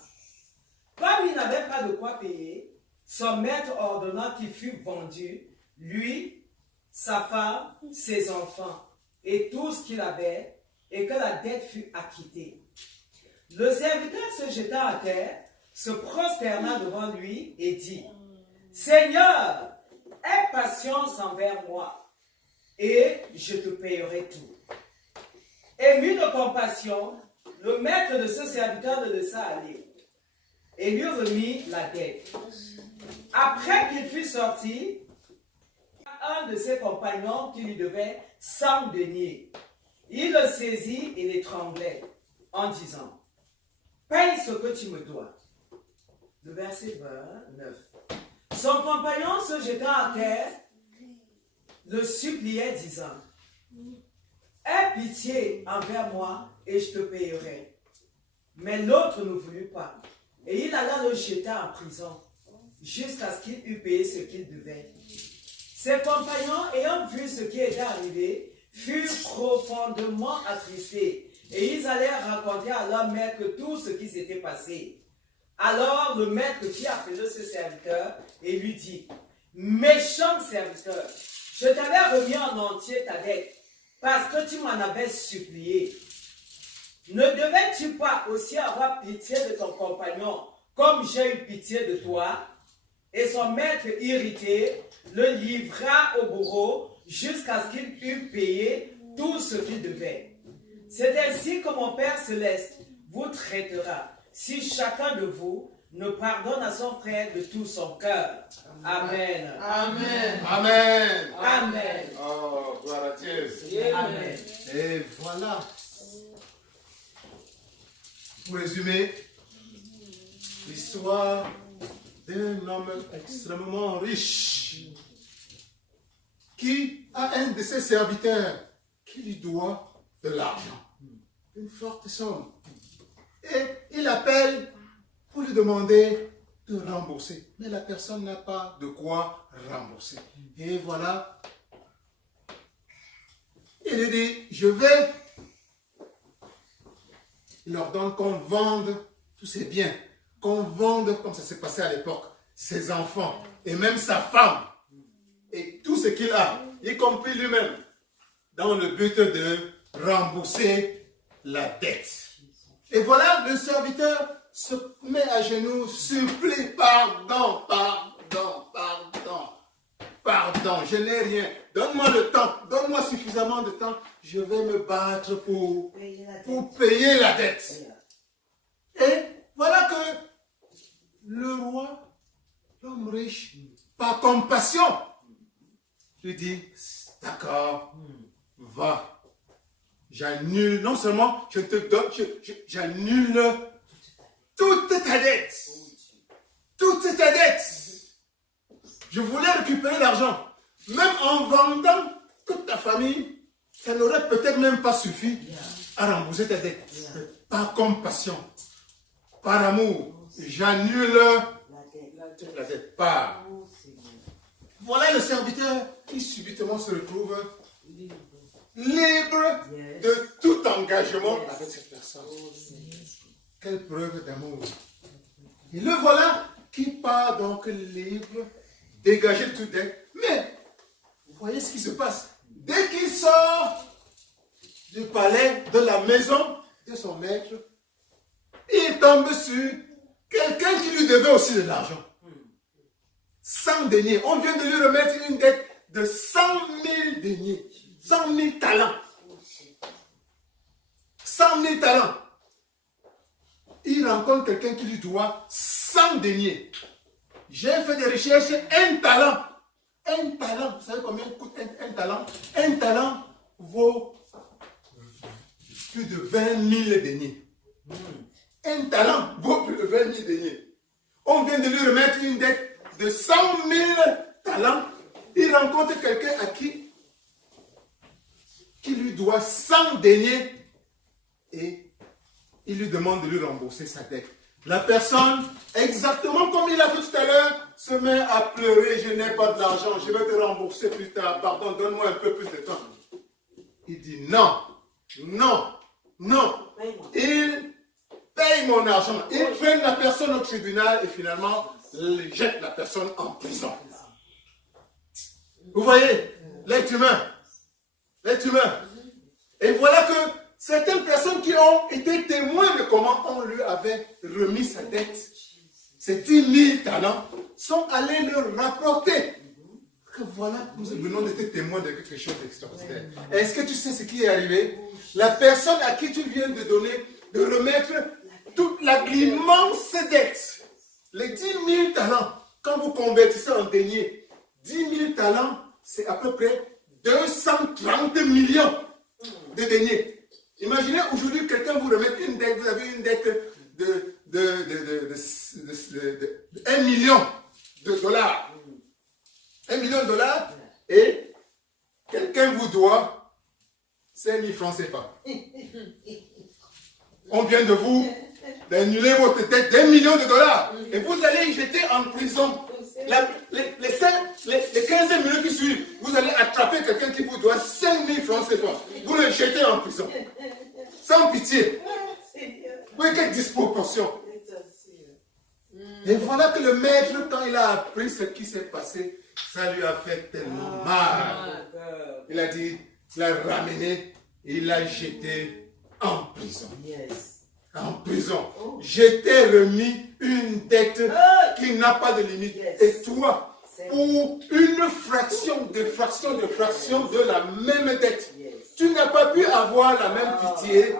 Comme il n'avait pas de quoi payer, son maître ordonna qu'il fût vendu, lui, sa femme, ses enfants, et tout ce qu'il avait, et que la dette fût acquittée. Le serviteur se jeta à terre, se prosterna devant lui et dit: Seigneur, aie patience envers moi, et je te payerai tout. Ému de compassion, le maître de ce serviteur le laissa aller et lui remit la dette. Après qu'il fut sorti, un de ses compagnons qui lui devait 100 deniers, il le saisit et l'étranglait en disant: paye ce que tu me dois. Le verset 29. Son compagnon se jeta à terre, le suppliait disant: aie pitié envers moi et je te payerai. Mais l'autre ne voulut pas. Et il alla le jeter en prison jusqu'à ce qu'il eût payé ce qu'il devait. Ses compagnons, ayant vu ce qui était arrivé, furent profondément attristés. Et ils allèrent raconter à leur maître tout ce qui s'était passé. Alors le maître fit appeler ce serviteur et lui dit: méchant serviteur, je t'avais remis en entier ta dette, parce que tu m'en avais supplié. Ne devais-tu pas aussi avoir pitié de ton compagnon, comme j'ai eu pitié de toi? Et son maître irrité le livra au bourreau jusqu'à ce qu'il eût payé tout ce qu'il devait. C'est ainsi que mon Père céleste vous traitera si chacun de vous ne pardonne à son frère de tout son cœur. Amen. Amen. Amen. Amen. Oh, gloire à Dieu. Amen. Et voilà. Pour résumer, l'histoire d'un homme extrêmement riche qui a un de ses serviteurs qui lui doit de l'argent, une forte somme. Et il appelle pour lui demander de rembourser. Mais la personne n'a pas de quoi rembourser. Et voilà, il lui dit, je vais. Il ordonne qu'on vende tous ses biens, qu'on vende, comme ça s'est passé à l'époque, ses enfants et même sa femme et tout ce qu'il a, y compris lui-même, dans le but de rembourser la dette. Et voilà, le serviteur se met à genoux, supplie, pardon, pardon, pardon, pardon, je n'ai rien, donne-moi le temps, donne-moi suffisamment de temps, je vais me battre pour payer la dette. Et voilà que le roi, l'homme riche, par compassion, lui dit, d'accord, va. J'annule, non seulement je te donne, j'annule toute ta dette. Toute ta dette. Je voulais récupérer l'argent. Même en vendant toute ta famille, ça n'aurait peut-être même pas suffi à rembourser ta dette. Par compassion, par amour, j'annule la dette. Par. Voilà le serviteur qui subitement se retrouve libre de tout engagement avec cette personne. Quelle preuve d'amour. Et le voilà qui part donc libre, dégagé de toute dette. Mais, vous voyez ce qui se passe. Dès qu'il sort du palais, de la maison de son maître, il tombe sur quelqu'un qui lui devait aussi de l'argent. 100 deniers. On vient de lui remettre une dette de 100 000 deniers. 100 000 talents. 100 000 talents. Il rencontre quelqu'un qui lui doit 100 deniers. J'ai fait des recherches, un talent. Un talent, vous savez combien coûte un talent? Un talent vaut plus de 20 000 deniers. Un talent vaut plus de 20 000 deniers. On vient de lui remettre une dette de 100 000 talents. Il rencontre quelqu'un à qui lui doit 100 deniers et il lui demande de lui rembourser sa dette. La personne, exactement comme il a fait tout à l'heure, se met à pleurer. Je n'ai pas de l'argent, je vais te rembourser plus tard. Pardon, donne-moi un peu plus de temps. Il dit non, non, non. Il paye mon argent. Il prenne la personne au tribunal et finalement, il jette la personne en prison. Vous voyez, l'être humain. L'être humain. Et voilà que certaines personnes qui ont été témoins de comment on lui avait remis sa dette, ces 10 000 talents, sont allés leur rapporter que voilà, nous venons d'être témoins de quelque chose d'extraordinaire. Est-ce que tu sais ce qui est arrivé? La personne à qui tu viens de donner, de remettre toute l'immense dette, les 10 000 talents, quand vous convertissez en deniers, 10 000 talents, c'est à peu près 230 millions de deniers. Imaginez aujourd'hui quelqu'un vous remet une dette, vous avez une dette de 1 million de dollars. 1 million de dollars et quelqu'un vous doit 5 000 francs CFA. On vient de vous d'annuler votre dette d'1 million de dollars et vous allez y jeter en prison. Les 15 minutes qui suivent, vous allez attraper quelqu'un qui vous doit 5 000 francs CFA. Vous le jetez en prison. Sans pitié. Vous voyez quelle disproportion. Et voilà que le maître, quand il a appris ce qui s'est passé, ça lui a fait tellement mal. Il a dit, il l'a ramené et il l'a jeté en prison. en prison. Je t'ai remis une dette qui n'a pas de limite. Et toi, pour une fraction de la même dette, tu n'as pas pu avoir la même pitié.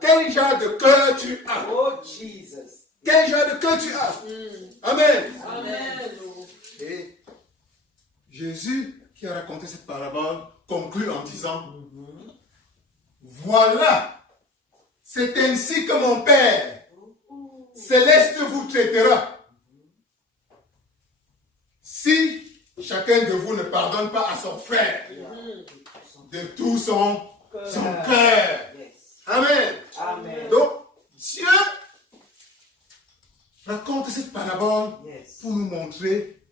Quel genre de cœur tu as? Oh, Jesus. Quel genre de cœur tu as? Amen. Amen. Et Jésus, qui a raconté cette parabole, conclut en disant, voilà, c'est ainsi que mon Père céleste vous traitera. Si chacun de vous ne pardonne pas à son frère de tout son cœur. Amen. Amen. Donc, Dieu raconte cette parabole pour nous montrer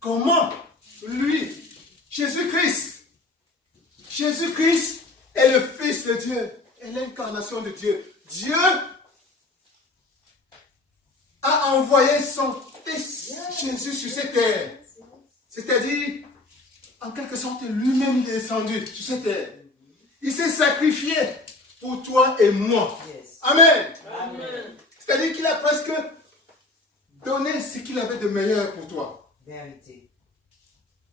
comment lui, Jésus-Christ est le Fils de Dieu, est l'incarnation de Dieu. Dieu a envoyé son Fils Jésus sur cette terre. C'est-à-dire, en quelque sorte, lui-même il est descendu sur cette terre. Il s'est sacrifié pour toi et moi. Amen. Amen. C'est-à-dire qu'il a presque donné ce qu'il avait de meilleur pour toi. Vérité.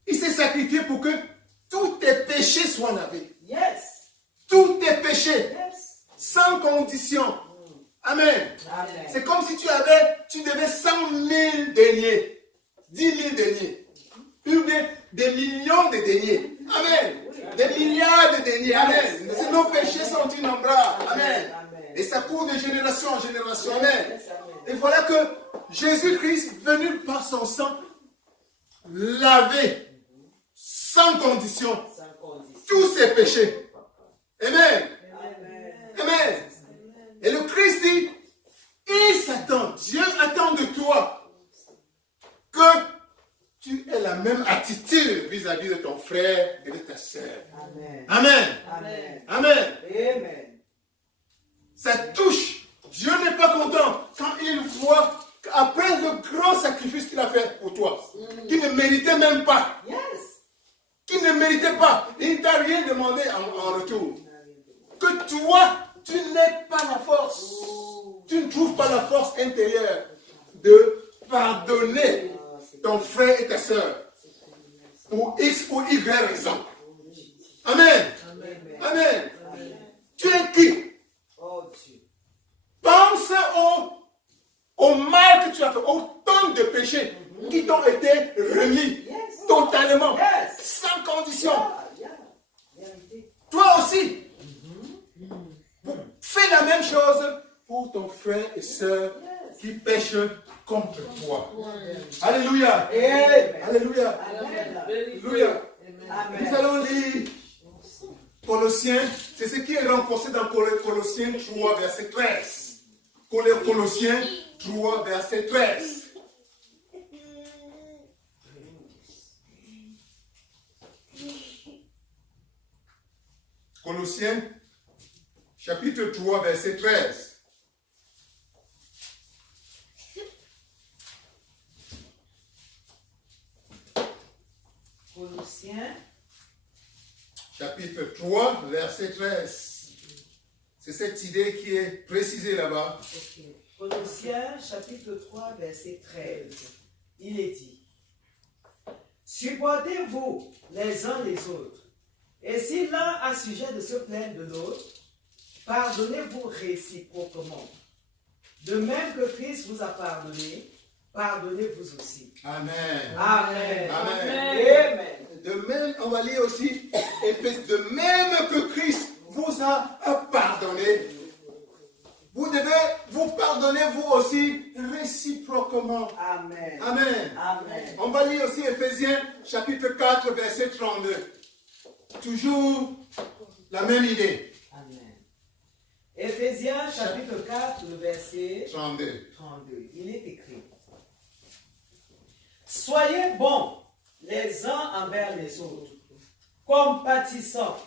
Il s'est sacrifié pour que tous tes péchés soient lavés. Yes. Tous tes péchés, Yes. sans condition. Amen. Amen. C'est comme si tu devais 100 000 deniers, 10 000 deniers, ou bien des millions de deniers. Amen. Des milliards de deniers. Amen. Nos péchés sont innombrables. Amen. Et ça court de génération en génération. Amen. Et voilà que Jésus-Christ, venu par son sang, laver sans condition tous ses péchés. Amen. Amen. Et le Christ dit, il s'attend, Dieu attend de toi que tu aies la même attitude vis-à-vis de ton frère et de ta sœur. Amen. Amen. Amen. Amen. Amen. Ça touche. Dieu n'est pas content quand il voit qu'après le grand sacrifice qu'il a fait pour toi, qu'il ne méritait même pas, Yes. qu'il ne méritait pas, il ne t'a rien demandé en retour. Que toi, tu n'aies pas la force, tu ne trouves pas la force intérieure de pardonner ton frère et ta soeur pour X ou Y raison. Amen. Amen. Tu es qui? Oh Dieu. Pense au mal que tu as fait, au temps de péché qui t'ont été remis totalement, sans condition. Vérité. Toi aussi, fais la même chose pour ton frère et soeur qui pêchent contre toi. Alléluia. Alléluia. Alléluia. Nous allons lire Colossiens, c'est ce qui est renforcé dans Colossiens 3, verset 13. Colossiens 3, verset 13. Colossiens, chapitre 3, verset 13. Colossiens. Chapitre 3, verset 13. C'est cette idée qui est précisée là-bas. Ok. Colossiens, chapitre 3, verset 13. Il est dit, supportez-vous les uns les autres, et si l'un a sujet de se plaindre de l'autre, pardonnez-vous réciproquement. De même que Christ vous a pardonné, pardonnez-vous aussi. Amen. Amen. Amen. Amen. De même, on va lire aussi, de même que Christ vous a pardonné, vous devez vous pardonner vous aussi réciproquement. Amen. Amen. Amen. On va lire aussi Éphésiens chapitre 4 verset 32. Toujours la même idée. Amen. Éphésiens chapitre 4, le verset 32. 32. Il est écrit, soyez bons les uns envers les autres, compatissants,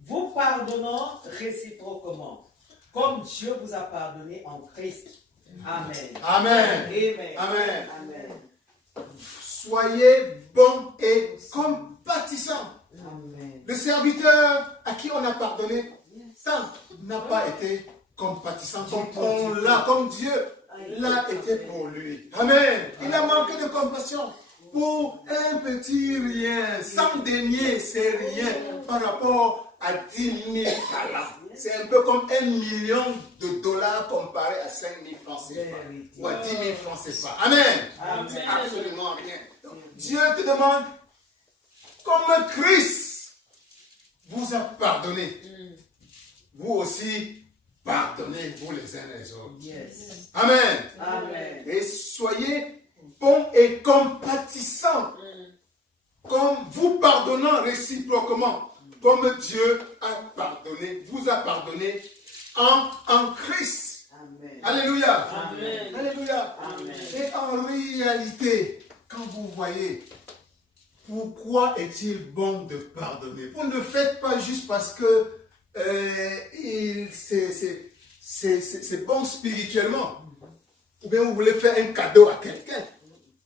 vous pardonnant réciproquement, comme Dieu vous a pardonné en Christ. Amen. Amen. Amen. Amen. Amen. Soyez bons et compatissants. Amen. Le serviteur à qui on a pardonné, ça n'a pas été compatissant, comme Dieu l'a été pour lui. Amen. Il a manqué de compassion pour un petit rien, sans dénier, c'est rien par rapport à 10 000 talents. C'est un peu comme $1 million comparé à 5 000 francs CFA ou à 10 000 francs CFA. Amen. C'est absolument rien. Donc, Dieu te demande, comme Christ vous a pardonné, vous aussi pardonnez-vous les uns les autres. Yes. Amen. Amen. Et soyez bons et compatissants, comme vous pardonnant réciproquement, comme Dieu vous a pardonné en Christ. Amen. Alléluia. Amen. Alléluia. Amen. Et en réalité, quand vous voyez, pourquoi est-il bon de pardonner? Vous ne le faites pas juste parce que c'est bon spirituellement, ou bien vous voulez faire un cadeau à quelqu'un.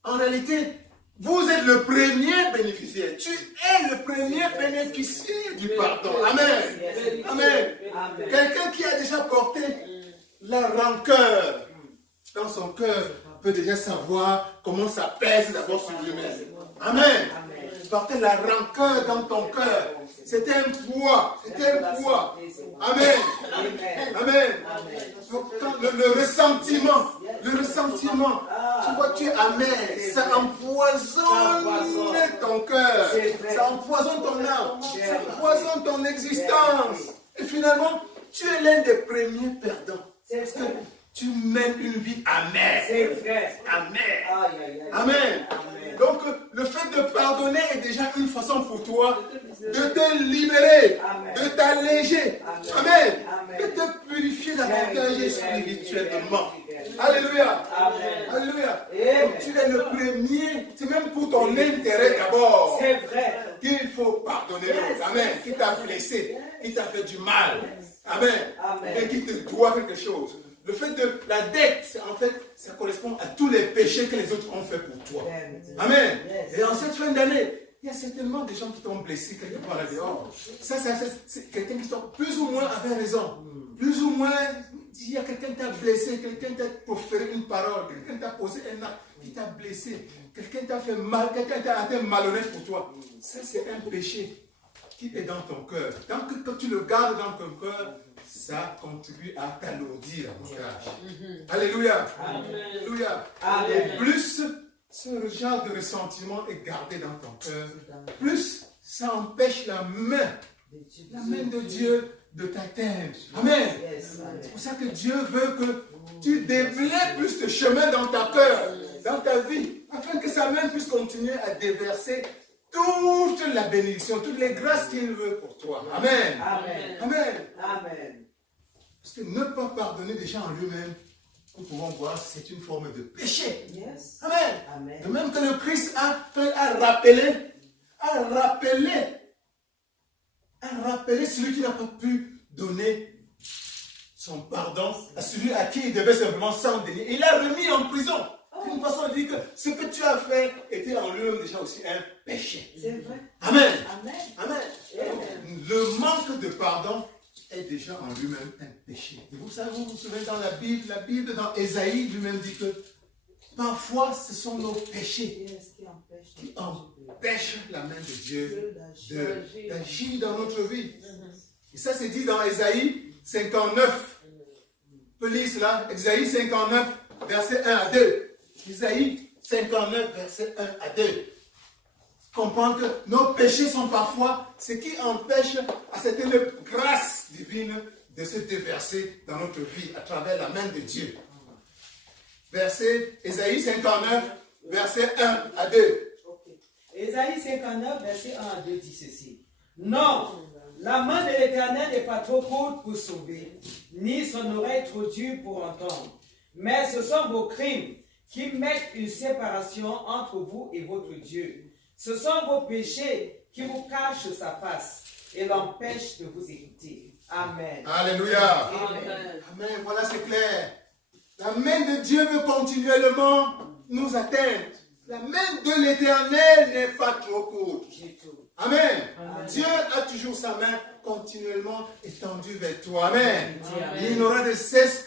En réalité, vous êtes le premier bénéficiaire. Tu es le premier bénéficiaire du pardon. Amen. Amen. Quelqu'un qui a déjà porté la rancœur dans son cœur peut déjà savoir comment ça pèse d'abord sur lui-même. Amen. Porter la rancœur dans ton cœur, c'est un poids. C'est un poids. Amen. Amen. Le ressentiment, tu vois, tu es amer, ça empoisonne ton cœur, ça empoisonne ton âme, ça empoisonne ton existence. Et finalement, tu es l'un des premiers perdants. Parce que tu mènes une vie amère. C'est vrai. Amère. Amen. Donc, le fait de pardonner est déjà une façon pour toi de te libérer, de t'alléger. Amen. De te purifier davantage spirituellement. Alléluia. Alléluia. Donc, tu es le premier, c'est même pour ton intérêt d'abord. C'est vrai. Il faut pardonner l'autre. Amen. Qui t'a blessé, qui t'a fait du mal. Amen. Et qui te doit quelque chose. Le fait de la dette, en fait, ça correspond à tous les péchés que les autres ont fait pour toi. Amen. Et en cette fin d'année, il y a certainement des gens qui t'ont blessé quelque part là-dehors. C'est quelqu'un qui plus ou moins avait raison. Plus ou moins, il y a quelqu'un qui t'a blessé, quelqu'un t'a proféré une parole, quelqu'un t'a posé un acte qui t'a blessé, quelqu'un t'a fait mal, quelqu'un t'a été malhonnête pour toi. Ça, c'est un péché qui est dans ton cœur. Tant que quand tu le gardes dans ton cœur, ça contribue à t'alourdir davantage. Alléluia. Alléluia. Et plus ce genre de ressentiment est gardé dans ton cœur, plus ça empêche la main de Dieu de t'atteindre. Amen. C'est pour ça que Dieu veut que tu déblaies plus de chemin dans ta cœur, dans ta vie, afin que sa main puisse continuer à déverser toute la bénédiction, toutes les grâces qu'il veut pour toi. Amen. Amen. Parce que ne pas pardonner déjà en lui-même, nous pouvons voir, c'est une forme de péché. Amen. De même que le Christ a rappelé celui qui n'a pas pu donner son pardon à celui à qui il devait simplement s'en dénier. Il l'a remis en prison. C'est une façon de dire que ce que tu as fait était en lui-même déjà aussi un péché. C'est vrai. Amen. Le manque de pardon est déjà en lui-même un péché. Et vous savez, vous vous souvenez dans la Bible dans Ésaïe lui-même dit que parfois ce sont nos péchés qui empêchent la main de Dieu d'agir dans notre vie. Et ça c'est dit dans Ésaïe 59. On peut lire cela, Ésaïe 59, verset 1 à 2. Ésaïe 59, verset 1 à 2. Comprendre que nos péchés sont parfois ce qui empêche à cette grâce divine de se déverser dans notre vie à travers la main de Dieu. Verset Ésaïe 59, verset 1 à 2. Ésaïe 59, verset 1 à 2 dit ceci. Non, la main de l'Éternel n'est pas trop courte pour sauver, ni son oreille trop dure pour entendre. Mais ce sont vos crimes qui mettent une séparation entre vous et votre Dieu. Ce sont vos péchés qui vous cachent sa face et l'empêchent de vous écouter. Amen. Alléluia. Amen. Voilà, c'est clair. La main de Dieu veut continuellement nous atteindre. La main de l'Éternel n'est pas trop courte. Du tout. Amen. Amen. Dieu a toujours sa main continuellement étendue vers toi. Amen. Amen. Il n'aura de cesse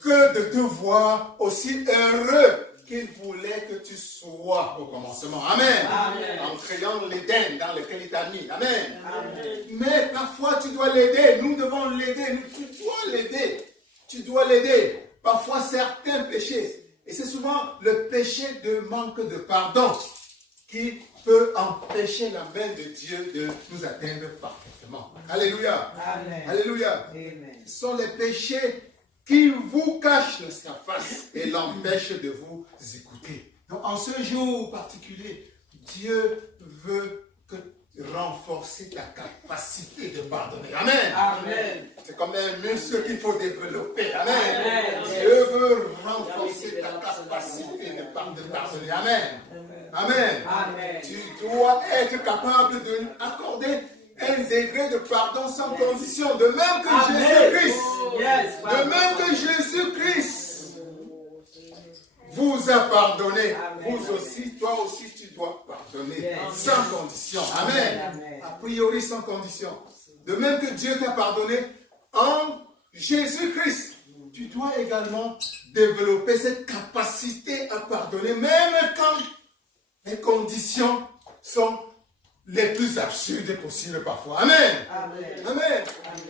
que de te voir aussi heureux qu'il voulait que tu sois au commencement. Amen. Amen. En créant l'Éden dans lequel il t'a mis. Amen. Amen. Mais parfois tu dois l'aider. Nous devons l'aider. Tu dois l'aider. Tu dois l'aider. Parfois certains péchés. Et c'est souvent le péché de manque de pardon qui peut empêcher la main de Dieu de nous atteindre parfaitement. Alléluia. Amen. Alléluia. Amen. Ce sont les péchés qui vous cachent sa face et l'empêchent de vous écouter. Donc, en ce jour particulier, Dieu veut renforcer ta capacité de pardonner. Amen. Amen. C'est comme un muscle qu'il faut développer. Amen. Amen. Dieu veut renforcer ta capacité de pardonner. Amen. Amen. Amen. Tu dois être capable d'accorder un degré de pardon sans condition. De même que Amen. Jésus-Christ. Yes. De même que Jésus-Christ vous a pardonné. Amen. Vous aussi, toi aussi, tu dois pardonner. Yes. Sans condition. Amen. Amen. A priori, sans condition. De même que Dieu t'a pardonné en Jésus-Christ, tu dois également développer cette capacité à pardonner, même quand les conditions sont les plus absurdes possibles parfois. Amen. Amen. Amen.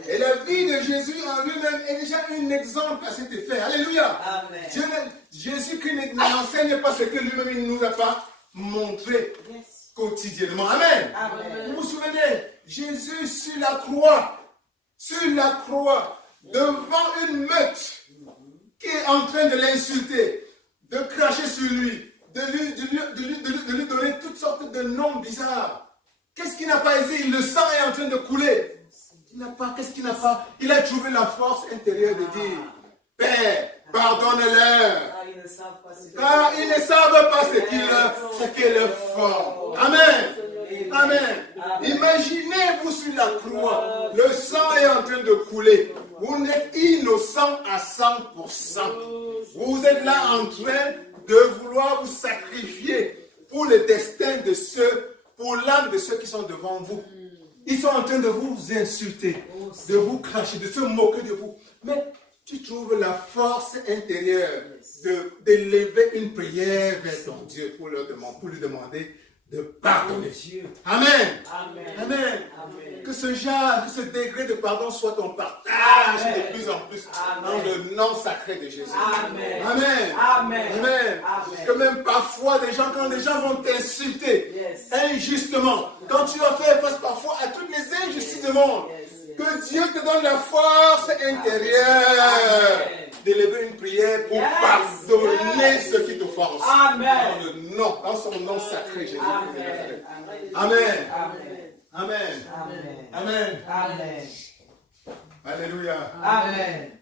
Et la vie de Jésus en lui-même est déjà un exemple à cet effet. Alléluia. Amen. Jésus-Christ n'enseigne pas ce que lui-même il ne nous a pas montré Yes. quotidiennement. Amen. Amen. Vous vous souvenez, Jésus sur la croix, devant une meute qui est en train de l'insulter, de cracher sur lui, de lui donner toutes sortes de noms bizarres. Qu'est-ce qu'il n'a pas essayé? Le sang est en train de couler. Qu'est-ce qu'il n'a pas? Il a trouvé la force intérieure de dire, Père, pardonne-leur. Ah, ils ne savent pas ce que Car ils ne savent pas ce qu'ils font. Amen. Amen. Imaginez-vous sur la croix. Le sang est en train de couler. Vous n'êtes innocent à 100%. Vous êtes là en train de vouloir vous sacrifier pour le destin de ceux, pour l'âme de ceux qui sont devant vous. Ils sont en train de vous insulter, de vous cracher, de se moquer de vous. Mais tu trouves la force intérieure d'élever une prière vers ton Dieu pour lui demander de pardonner. Amen. Amen. Amen. Amen. Que ce degré de pardon soit ton partage Amen. de plus en plus Amen. dans le nom sacré de Jésus. Amen. Amen. Amen. Amen. Amen. Que même parfois, quand des gens vont t'insulter Yes. injustement, quand tu vas faire face parfois à toutes les injustices du monde, Yes, yes. que Dieu te donne la force intérieure Amen. d'élever une prière pour Yes. pardonner ceux qui t'offensent. Amen. Dans son nom sacré, Jésus. Amen. Amen. Amen. Amen. Amen. Amen. Amen. Alléluia. Amen.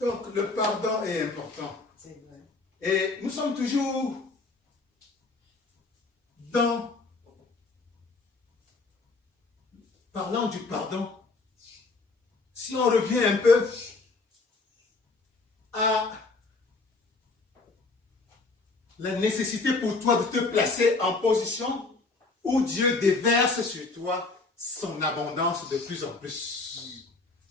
Donc, le pardon est important. C'est vrai. Et nous sommes toujours parlant du pardon. Si on revient un peu à la nécessité pour toi de te placer en position où Dieu déverse sur toi son abondance de plus en plus.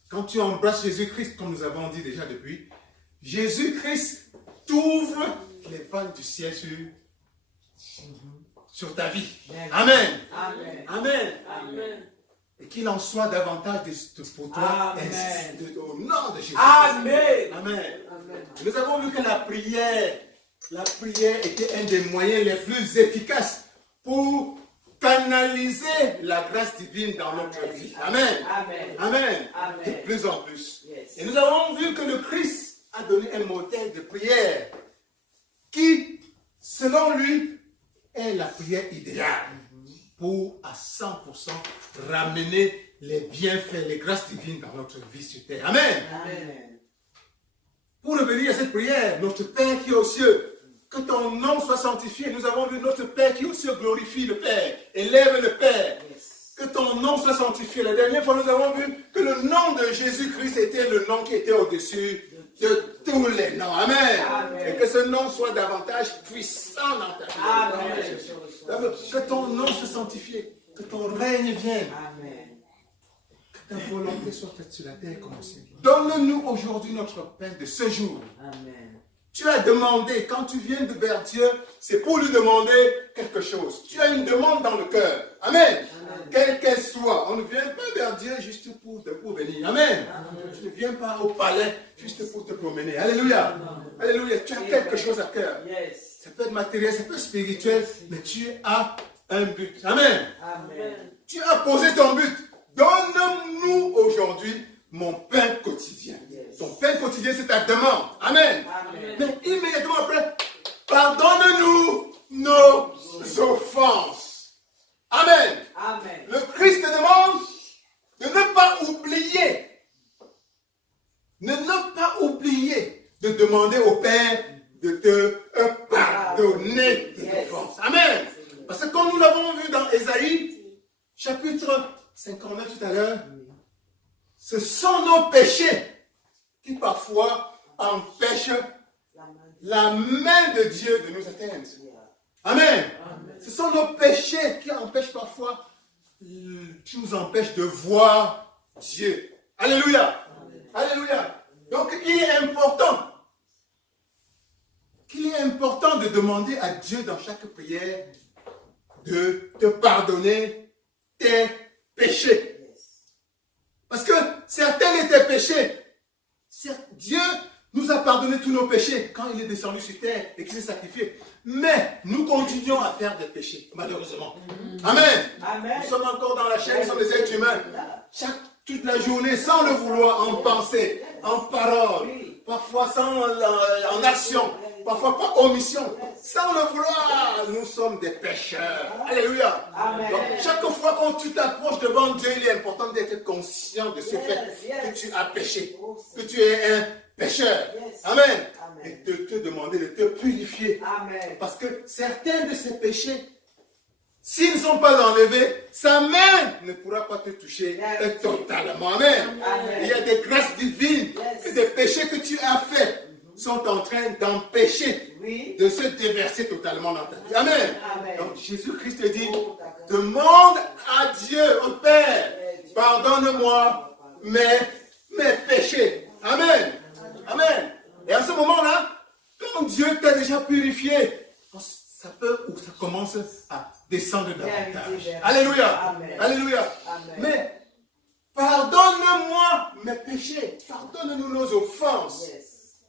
Quand tu embrasses Jésus-Christ, comme nous avons dit déjà depuis, Jésus-Christ t'ouvre les vannes du ciel sur ta vie. Amen. Amen. Amen. Amen. Et qu'il en soit davantage pour toi Amen. au nom de Jésus. Amen. Amen. Amen. Nous avons vu que la prière était un des moyens les plus efficaces pour canaliser la grâce divine dans notre vie. Amen. Amen. Amen. Amen. De plus en plus. Yes. Et nous avons vu que le Christ a donné un modèle de prière qui, selon lui, est la prière idéale pour à 100% ramener les bienfaits, les grâces divines dans notre vie sur terre. Amen. Amen. Pour revenir à cette prière, notre Père qui est aux cieux, que ton nom soit sanctifié. Nous avons vu notre Père qui est aux cieux glorifie le Père, élève le Père. Yes. Que ton nom soit sanctifié. La dernière fois, nous avons vu que le nom de Jésus-Christ était le nom qui était au-dessus de tous les noms. Amen. Amen. Et que ce nom soit davantage puissant dans ta vie. Amen. Que ton nom se sanctifie, que ton règne vienne. Amen. Que ta volonté soit faite sur la terre comme au ciel. Donne-nous aujourd'hui notre pain de ce jour. Amen. Tu as demandé, quand tu viens vers Dieu, c'est pour lui demander quelque chose. Tu as une demande dans le cœur. Amen. Quelle qu'elle soit. On ne vient pas vers Dieu juste pour venir. Amen. Tu ne viens pas au palais juste pour te promener. Alléluia. Alléluia. Tu as quelque chose à cœur. Yes. Ça peut être matériel, ça peut être spirituel, mais tu as un but. Amen. Amen. Tu as posé ton but. Donne-nous aujourd'hui mon pain quotidien. Yes. Ton pain quotidien, c'est ta demande. Amen. Amen. Mais immédiatement après, pardonne-nous nos offenses. Amen. Amen. Le Christ te demande de ne pas oublier. Ne pas oublier de demander au Père de te pardonner tes offenses. Amen. Parce que comme nous l'avons vu dans Ésaïe, chapitre 59 tout à l'heure, ce sont nos péchés qui parfois empêchent la main de Dieu de nous atteindre. Amen. Ce sont nos péchés qui empêchent parfois, qui nous empêchent de voir Dieu. Alléluia. Alléluia. Donc il est important de demander à Dieu dans chaque prière de te pardonner tes péchés. Parce que certains de tes péchés, Dieu nous a pardonné tous nos péchés quand il est descendu sur terre et qu'il s'est sacrifié. Mais nous continuons à faire des péchés, malheureusement. Amen. Amen. Nous sommes encore dans la chair, nous sommes des êtres humains. Toute la journée, sans le vouloir, en pensée, en parole, parfois en action, parfois par omission. Sans le vouloir, nous sommes des pécheurs. Alléluia. Amen. Donc, chaque fois quand tu t'approches devant Dieu, il est important d'être conscient de ce fait que tu as péché, que tu es un pécheur. Amen. Et de te demander de te purifier. Amen. Parce que certains de ces péchés, s'ils ne sont pas enlevés, sa main ne pourra pas te toucher totalement. Amen. Amen. Il y a des grâces divines que des péchés que tu as faits sont en train d'empêcher de se déverser totalement dans ta vie. Amen. Amen. Donc Jésus-Christ te dit, demande à Dieu, au Père, pardonne-moi mes péchés. Amen. Amen. Et à ce moment-là, quand Dieu t'a déjà purifié, ça peut ou ça commence à descendre davantage. Alléluia. Amen. Alléluia. Amen. Mais pardonne-moi mes péchés. Pardonne-nous nos offenses. Yes.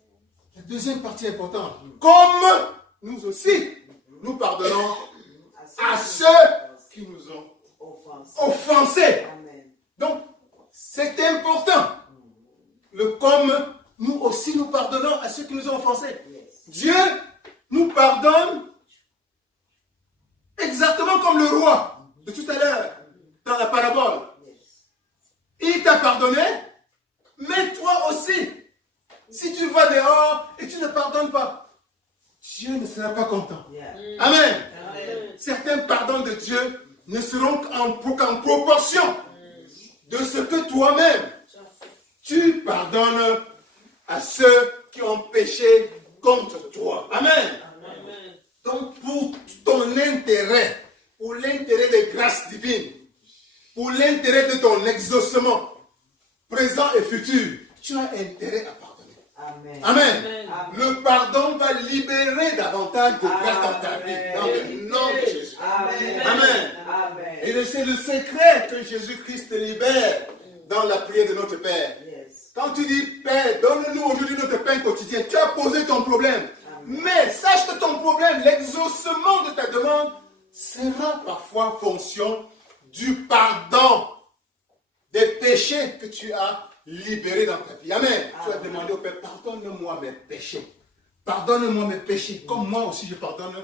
La deuxième partie importante. Comme nous aussi, nous pardonnons à ceux qui nous ont offensés. Amen. Donc, c'est important. Le comme nous aussi nous pardonnons à ceux qui nous ont offensés. Dieu nous pardonne exactement comme le roi de tout à l'heure dans la parabole. Il t'a pardonné, mais toi aussi, si tu vas dehors et tu ne pardonnes pas, Dieu ne sera pas content. Amen. Certains pardons de Dieu ne seront qu'en proportion de ce que toi-même tu pardonnes à ceux qui ont péché contre toi. Amen. Donc pour ton intérêt, pour l'intérêt des grâces divines, pour l'intérêt de ton exaucement, présent et futur, tu as intérêt à pardonner. Amen. Amen. Amen. Le pardon va libérer davantage de grâce dans ta vie, dans le nom de Jésus. Amen. Amen. Amen. Et c'est le secret que Jésus-Christ te libère dans la prière de notre Père. Yes. Quand tu dis, Père, donne-nous aujourd'hui notre pain quotidien, tu as posé ton problème. Mais sache que ton problème, l'exaucement de ta demande, sera parfois fonction du pardon des péchés que tu as libérés dans ta vie. Amen. Tu as demandé au Père, pardonne-moi mes péchés. Pardonne-moi mes péchés, comme moi aussi je pardonne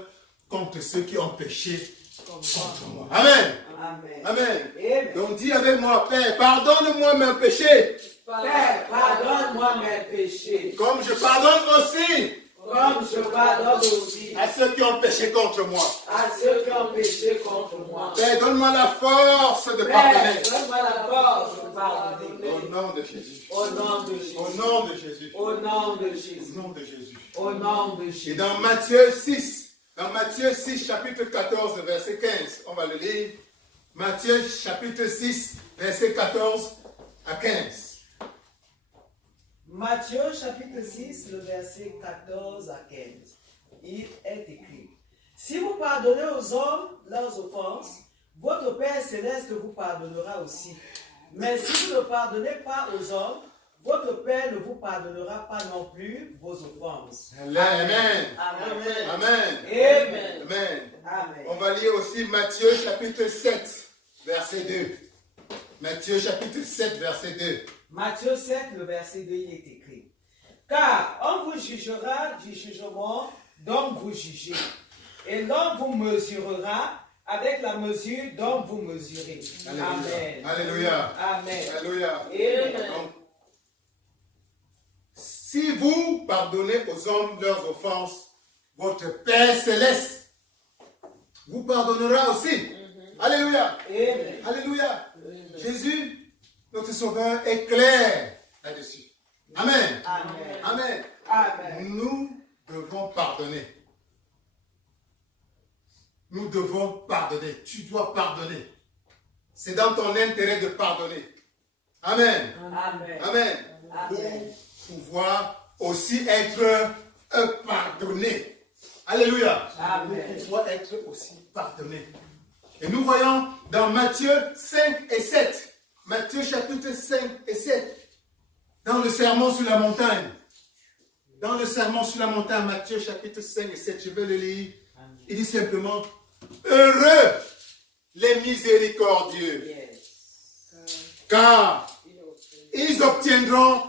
contre ceux qui ont péché contre moi. Amen. Amen. Amen. Amen. Donc dis avec moi, Père, pardonne-moi mes péchés. Père, pardonne-moi mes péchés, Comme je pardonne aussi comme je pardonne aussi à ceux qui ont péché contre moi. à ceux qui ont péché contre moi. Père, donne-moi la force de Père, pardonner. donne-moi la force de Au pardonner. nom de Jésus. Au nom de Jésus. Au nom de Jésus. Au nom de Jésus. Au nom de Jésus. Au nom de Jésus. Et dans Matthieu 6, chapitre 14, verset 15, on va le lire. Matthieu chapitre 6, verset 14 à 15. Matthieu chapitre 6, le verset 14 à 15. Il est écrit: si vous pardonnez aux hommes leurs offenses, votre Père céleste vous pardonnera aussi. Mais si vous ne pardonnez pas aux hommes, votre Père ne vous pardonnera pas non plus vos offenses. Amen. Amen. Amen. Amen. Amen. Amen. On va lire aussi Matthieu chapitre 7, verset 2. Matthieu chapitre 7, verset 2. Matthieu 7, le verset 2, il est écrit: car on vous jugera du jugement dont vous jugez, et l'on vous mesurera avec la mesure dont vous mesurez. Amen. Alléluia. Amen. Alléluia. Amen. Donc, si vous pardonnez aux hommes leurs offenses, votre Père céleste vous pardonnera aussi. Alléluia. Amen. Alléluia. Jésus, notre Sauveur, est clair là-dessus. Amen. Amen. Amen. Amen. Nous devons pardonner. Nous devons pardonner. Tu dois pardonner. C'est dans ton intérêt de pardonner. Amen. Amen. Amen. Amen. Pour pouvoir aussi être pardonné. Alléluia. Amen. Pour pouvoir être aussi pardonné. Et nous voyons dans Matthieu 5 et 7. Matthieu chapitre 5 et 7. Dans le sermon sur la montagne. Dans le sermon sur la montagne, Matthieu chapitre 5 et 7, je vais le lire. Il dit simplement: heureux les miséricordieux, car ils obtiendront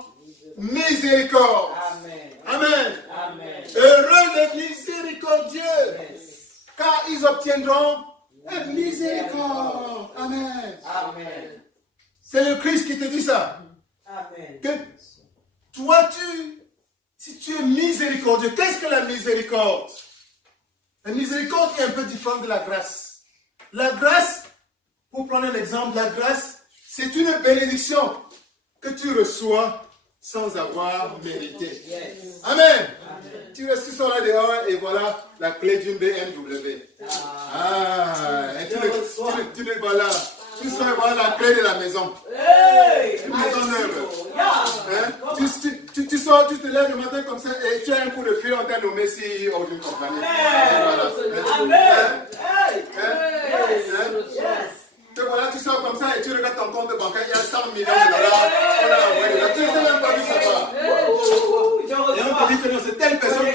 miséricorde. Amen. Amen. Amen. Heureux les miséricordieux, car ils obtiendront miséricorde. Amen. Amen. C'est le Christ qui te dit ça. Amen. Que toi, si tu es miséricordieux, qu'est-ce que la miséricorde? La miséricorde est un peu différente de la grâce. La grâce, pour prendre un exemple, la grâce, c'est une bénédiction que tu reçois sans avoir mérité. Yes. Amen. Amen. Tu sors là dehors et voilà la clé d'une BMW. Et tu le voilà. Tu sors et voilà la clé de la maison. Hey! Une maison neuve. Yeah. Tu sors, tu te lèves le matin comme ça et tu as un coup de fil, on t'a nommé CEO d'une compagnie. Amen. Hey! Yes. Et voilà, tu sors comme ça et tu regardes ton compte bancaire, il y a 100 millions de dollars. On a envoyé là. Tu ne sais même pas d'où ça va. Et on te dit que non, c'est telle personne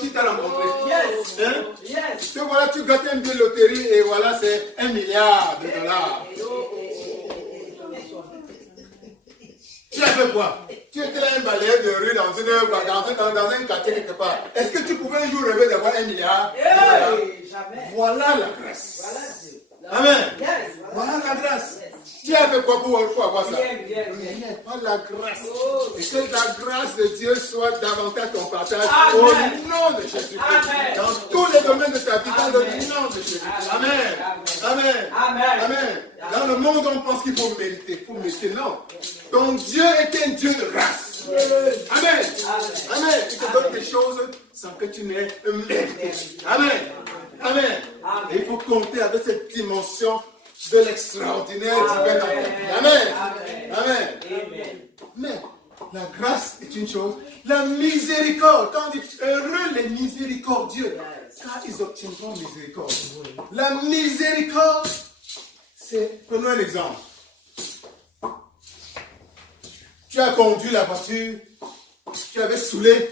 qui t'a rencontré. Yes. Et voilà, tu gâtes un billet de loterie et voilà, c'est 1 milliard de dollars. Tu as fait quoi? Tu étais là un balayeur de rue dans un quartier quelque part. Est-ce que tu pouvais un jour rêver d'avoir 1 milliard? Jamais. Voilà la grâce. Voilà Dieu. Amen. Yes. Voilà la grâce. Tu as fait quoi pour avoir ça? Bien. Pas la grâce. Et que la grâce de Dieu soit davantage ton partage Amen. au nom de Jésus-Christ. Amen. Dans tous les domaines de ta vie, dans le nom de Jésus-Christ. Amen. Amen. Amen. Amen. Dans le monde, on pense qu'il faut mériter. Non. Ton Dieu est un Dieu de grâce. Amen. Amen. Il te donne des choses sans que tu n'aies mérité. Amen. Amen. Et il faut compter avec cette dimension de l'extraordinaire divin dans ta vie. Amen. Amen. Mais la grâce est une chose. La miséricorde, quand on dit heureux les miséricordieux, car ils obtiendront miséricorde. La miséricorde, c'est, prenons un exemple. Tu as conduit la voiture, tu avais saoulé,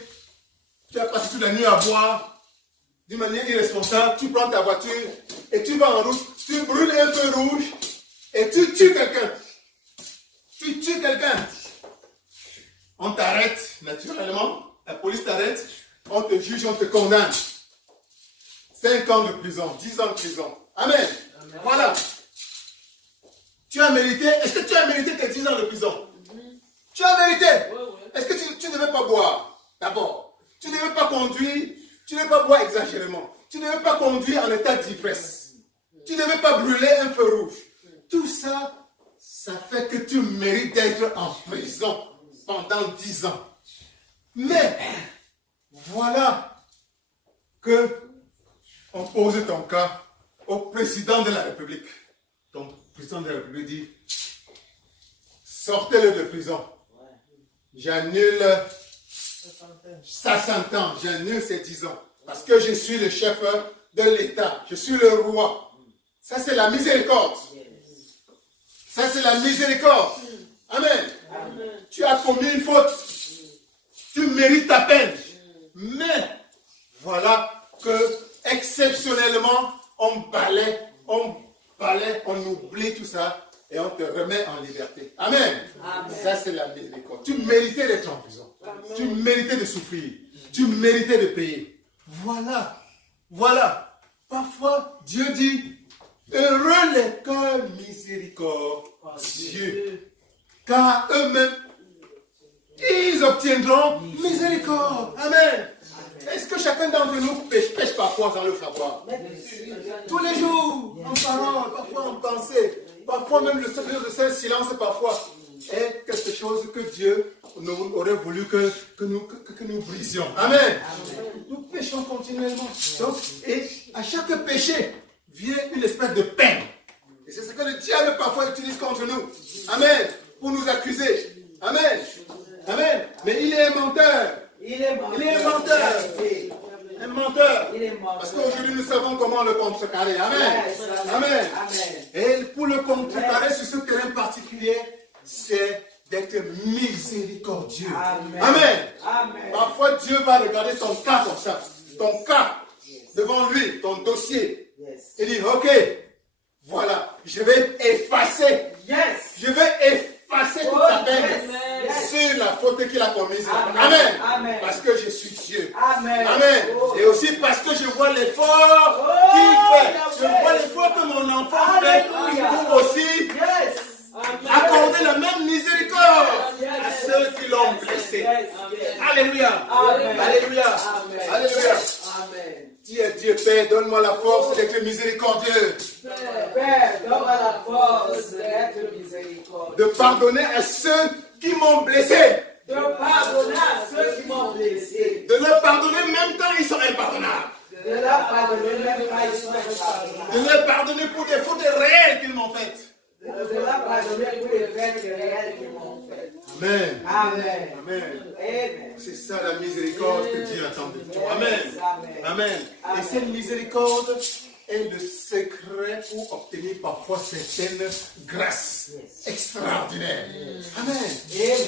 tu as passé toute la nuit à boire. D'une manière irresponsable, tu prends ta voiture et tu vas en route, tu brûles un feu rouge et tu tues quelqu'un. Tu tues quelqu'un. On t'arrête, naturellement, la police t'arrête, on te juge, on te condamne. 5 ans de prison, 10 ans de prison. Amen. Voilà. Tu as mérité, est-ce que tu as mérité tes 10 ans de prison? Tu as mérité. Est-ce que tu ne devais pas boire? D'abord. Tu ne devais pas conduire. Tu ne devais pas boire exagérément. Tu ne devais pas conduire en état d'ivresse. Tu ne devais pas brûler un feu rouge. Tout ça, ça fait que tu mérites d'être en prison pendant 10 ans. Mais voilà que on pose ton cas au président de la République. Ton président de la République dit, sortez-le de prison. J'annule sa sentence, j'annule ses 10 ans. Parce que je suis le chef de l'État, je suis le roi. Ça, c'est la miséricorde. Ça, c'est la miséricorde. Amen. Tu as commis une faute. Tu mérites ta peine. Mais, voilà que, exceptionnellement, on balaie, on oublie tout ça et on te remet en liberté. Amen. Ça, c'est la miséricorde. Tu méritais d'être en prison. Tu méritais de souffrir. Tu méritais de payer. Voilà. Parfois, Dieu dit, heureux les cœurs miséricordieux, car eux-mêmes, ils obtiendront miséricorde. Amen. Est-ce que chacun d'entre nous pêche parfois sans le savoir? Tous les jours, en parole, parfois en pensée, parfois même le seul silence parfois est quelque chose que Dieu aurait voulu que nous brisions. Amen. Nous péchons continuellement. Donc, et à chaque péché vient une espèce de peine. Et c'est ce que le diable parfois utilise contre nous. Amen. Pour nous accuser. Amen. Mais il est un menteur. Il est un menteur. Parce qu'aujourd'hui, nous savons comment le contrecarrer. Amen. Et pour le contrecarrer sur ce terrain particulier, c'est d'être miséricordieux. Amen. Parfois, Dieu va regarder ton cas comme ça. Ton cas devant lui, ton dossier. Et dire, ok, voilà, je vais effacer. Je vais effacer toute ta peine sur la faute qu'il a commise. Amen. Parce que je suis Dieu. Amen. Et aussi parce que je vois l'effort qu'il fait. Je vois l'effort que mon enfant fait pour aussi accorder la même miséricorde à ceux qui l'ont blessé. Alléluia. Alléluia. Dis à Dieu, Père, donne-moi la force d'être miséricordieux. Père, donne-moi la force d'être miséricordieux. De pardonner à ceux qui m'ont blessé. De pardonner à ceux qui m'ont blessé. De leur pardonner même quand ils sont impardonnables. De leur pardonner même quand ils sont impardonnables. De leur pardonner pour des fautes réelles qu'ils m'ont faites. De leur pardonner pour les faits réels qu'ils m'ont faites. Amen. C'est ça la miséricorde que Dieu attend de toi. Amen. Et cette miséricorde est le secret pour obtenir parfois certaines grâces extraordinaires. Amen.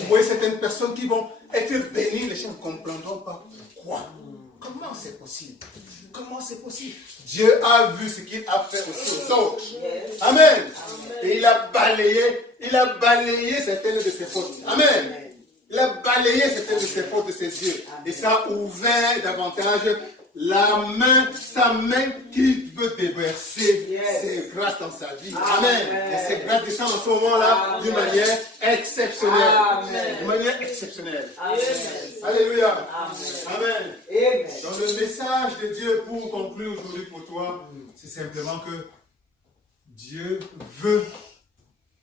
Vous voyez certaines personnes qui vont être bénies, les gens ne comprendront pas pourquoi. Comment c'est possible? Dieu a vu ce qu'il a fait aussi aux autres. Amen. Et il a balayé certaines de ses fautes. Amen. Il a balayé certaines de ses fautes de ses yeux. Et ça a ouvert davantage sa main qui veut déverser ses grâces dans sa vie. Amen. Et ces grâces descendent en ce moment-là d'une manière exceptionnelle. Alléluia. Amen. Donc le message de Dieu pour conclure aujourd'hui pour toi, c'est simplement que Dieu veut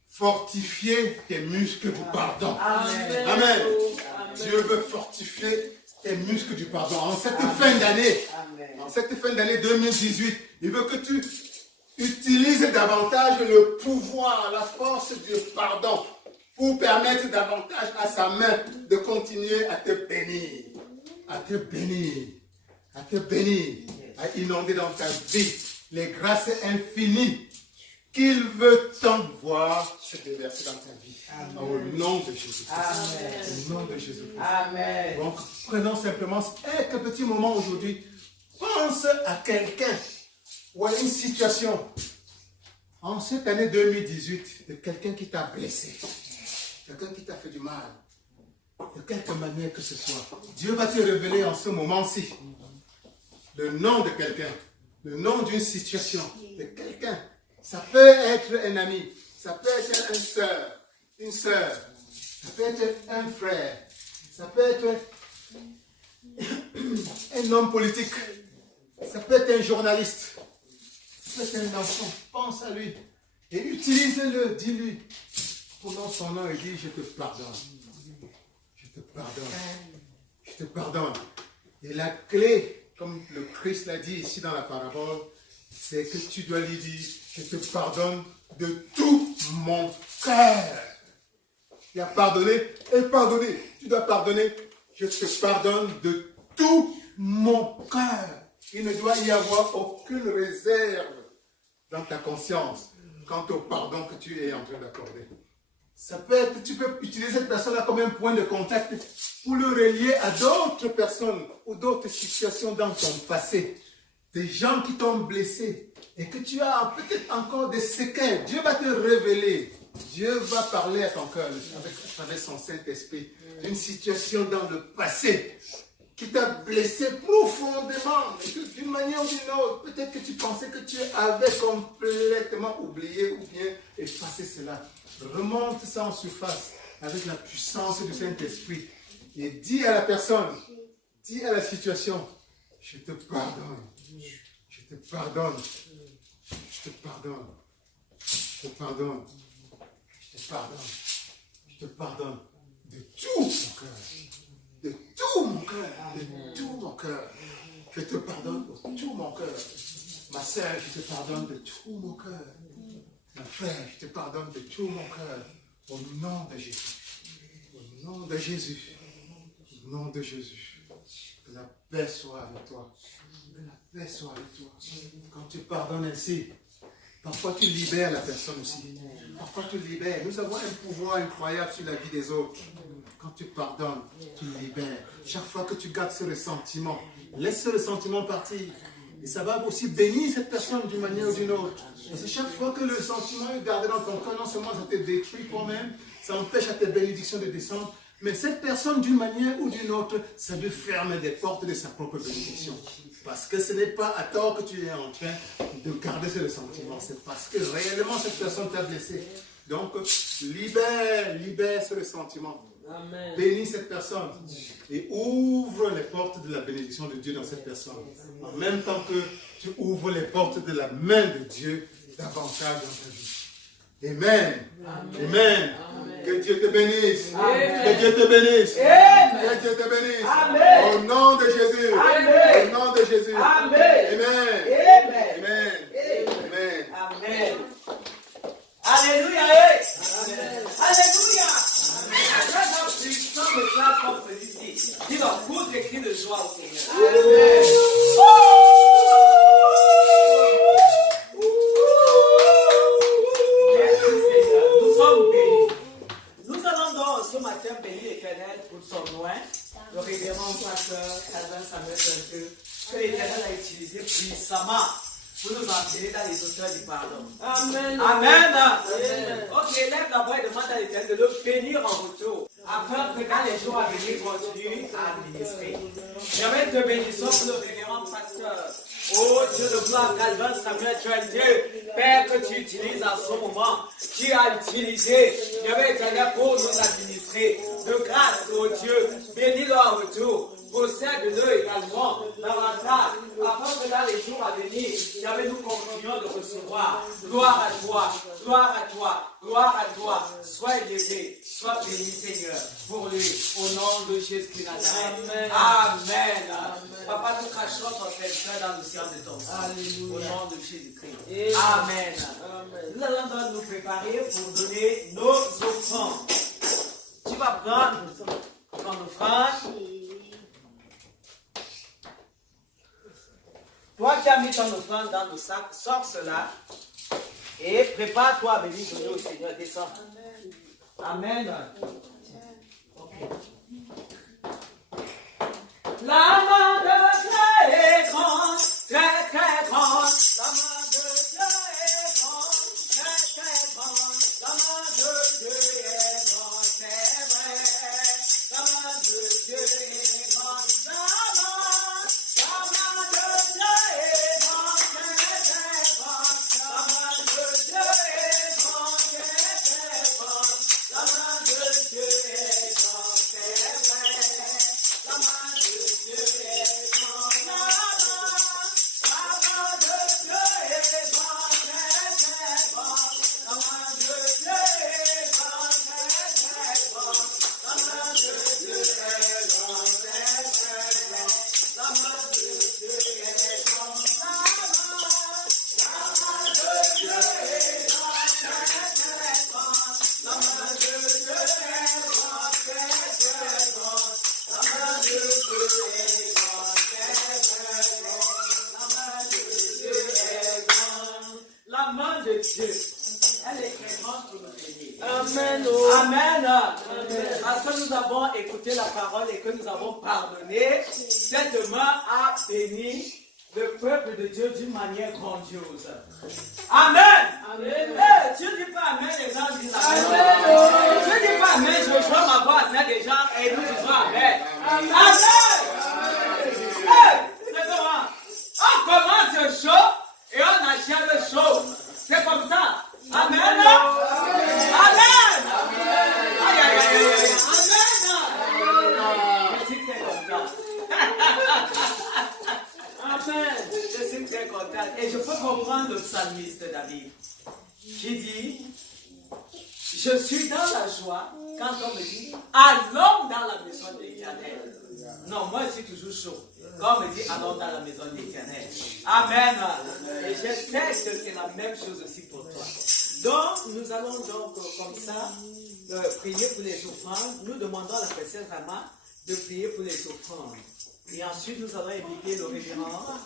fortifier tes muscles du pardon. Amen. Dieu veut fortifier tes muscles du pardon. En cette fin d'année 2018, il veut que tu utilises davantage le pouvoir, la force du pardon pour permettre davantage à sa main de continuer à te bénir, à inonder dans ta vie les grâces infinies qu'il veut tant voir se déverser dans ta vie. Au nom de Jésus-Christ. Au nom de Jésus-Christ. Donc, prenons simplement quelques petits moments aujourd'hui. Pense à quelqu'un ou à une situation en cette année 2018 de quelqu'un qui t'a blessé, quelqu'un qui t'a fait du mal, de quelque manière que ce soit. Dieu va te révéler en ce moment-ci le nom de quelqu'un, le nom d'une situation, de quelqu'un. Ça peut être un ami, ça peut être une sœur, ça peut être un frère, ça peut être un homme politique, ça peut être un journaliste, ça peut être un enfant. Pense à lui et utilise-le, dis-lui, prononce son nom et dis, je te pardonne. Je te pardonne. Et la clé, comme le Christ l'a dit ici dans la parabole, c'est que tu dois lui dire, je te pardonne de tout mon cœur. Il y a pardonné et pardonner. Tu dois pardonner, je te pardonne de tout mon cœur. Il ne doit y avoir aucune réserve dans ta conscience quant au pardon que tu es en train d'accorder. Ça peut être, tu peux utiliser cette personne-là comme un point de contact pour le relier à d'autres personnes ou d'autres situations dans ton passé. Des gens qui t'ont blessé et que tu as peut-être encore des séquelles. Dieu va te révéler. Dieu va parler à ton cœur avec son Saint-Esprit d'une situation dans le passé qui t'a blessé profondément, d'une manière ou d'une autre. Peut-être que tu pensais que tu avais complètement oublié ou bien effacé cela. Remonte ça en surface avec la puissance du Saint-Esprit et dis à la personne, dis à la situation, je te pardonne, je te pardonne, je te pardonne, je te pardonne, je te pardonne, je te pardonne de tout mon cœur. De tout mon cœur, de tout mon cœur. Je te pardonne de tout mon cœur. Ma sœur, je te pardonne de tout mon cœur. Mon frère, je te pardonne de tout mon cœur. Au nom de Jésus. Au nom de Jésus. Au nom de Jésus. Que la paix soit avec toi. Que la paix soit avec toi. Quand tu pardonnes ainsi, parfois tu libères la personne aussi. Parfois tu libères. Nous avons un pouvoir incroyable sur la vie des autres. Quand tu pardonnes, tu libères. Chaque fois que tu gardes ce ressentiment, laisse ce ressentiment partir. Et ça va aussi bénir cette personne d'une manière ou d'une autre. Parce que chaque fois que le sentiment est gardé dans ton cœur, non seulement ça te détruit toi-même, ça empêche à tes bénédictions de descendre, mais cette personne d'une manière ou d'une autre, ça lui ferme des portes de sa propre bénédiction. Parce que ce n'est pas à tort que tu es en train de garder ce ressentiment. C'est parce que réellement cette personne t'a blessé. Donc, libère ce ressentiment. Amen. Bénis cette personne et ouvre les portes de la bénédiction de Dieu dans cette personne. En même temps que tu ouvres les portes de la main de Dieu davantage dans ta vie. Amen. Amen. Amen. Amen. Que Dieu te bénisse. Amen. Que Dieu te bénisse. Amen. Que Dieu te bénisse. Amen. Au nom de Jésus. Amen. Au nom de Jésus. Amen. Amen. Amen. Amen. Amen. Alléluia. Amen. Alléluia. Très puissant de cela comme celui-ci. Dis donc, pour des cris de joie au Seigneur. Amen. Merci Seigneur. Nous sommes bénis. Nous allons donc ce matin bénir l'Éternel pour son loin. Le révérend pasteur Calvin Samuel Sainte, que l'Éternel a utilisé puissamment pour nous entraîner dans les auteurs du pardon. Amen. Amen. Amen. Ok, lève la voix et demande à l'Éternel de le bénir en retour, afin que dans les jours à venir, continue à administrer. J'avais deux bénisson pour le révérend pasteur. Oh Dieu de gloire, Calvin Samuel, tu es Dieu, Père, que tu utilises en ce moment. Tu as utilisé, j'avais éternel pour nous administrer. De grâce, oh Dieu, bénis-le en retour. Possède-le également davantage, afin que dans les jours à venir, nous continuons de recevoir. Gloire à toi, gloire à toi, gloire à toi. Sois élevé, sois béni Seigneur, pour lui, au nom de Jésus-Christ Nazareth. Amen. Amen. Papa, nous crachons ton Seigneur dans le ciel de ton sang. Au nom de Jésus-Christ. Amen. Amen. Nous allons donc nous préparer pour donner nos offrandes. Tu vas prendre ton offrande. Toi qui as mis ton offrande dans le sac, sors cela et prépare-toi à venir donner au Seigneur. Descends. Amen. Amen. Okay. La main de Dieu est grande, très très grande. La main de Dieu est grande, très très grande. La main de Dieu est grande, c'est vrai. La main de Dieu est grande, la main de Dieu est grande, très très grande. La main de Dieu est grande, très très grande. La main de Dieu est grande, c'est vrai. La main de Dieu est la main de Dieu, elle est très grande pour nous bénir. Amen. Amen. Parce que nous avons écouté la parole et que nous avons pardonné, cette main a béni le peuple de Dieu d'une manière grandiose. Amen. Amen. Hey, tu dis pas Amen, les gens disent Amen. Tu dis pas Amen, je joins ma voix à celle des gens et nous disons Amen. Amen. Hey, c'est comment? On commence le show et on achève le show. C'est comme ça. Amen. Amen. Aïe, aïe, aïe, aïe. Amen. Je suis très content. Amen. Je suis très content. Et je peux comprendre le psalmiste David qui dit, je suis dans la joie quand on me dit, allons dans la maison de l'Éternel. Non, moi je suis toujours chaud. Quand on me dit, allons dans la maison de l'Éternel. Amen. Et je sais que c'est la même chose aussi pour toi. Donc, nous allons donc comme ça prier pour les offrandes. Nous demandons à la personne Rama de prier pour les offrandes. Et ensuite, nous allons inviter le révérend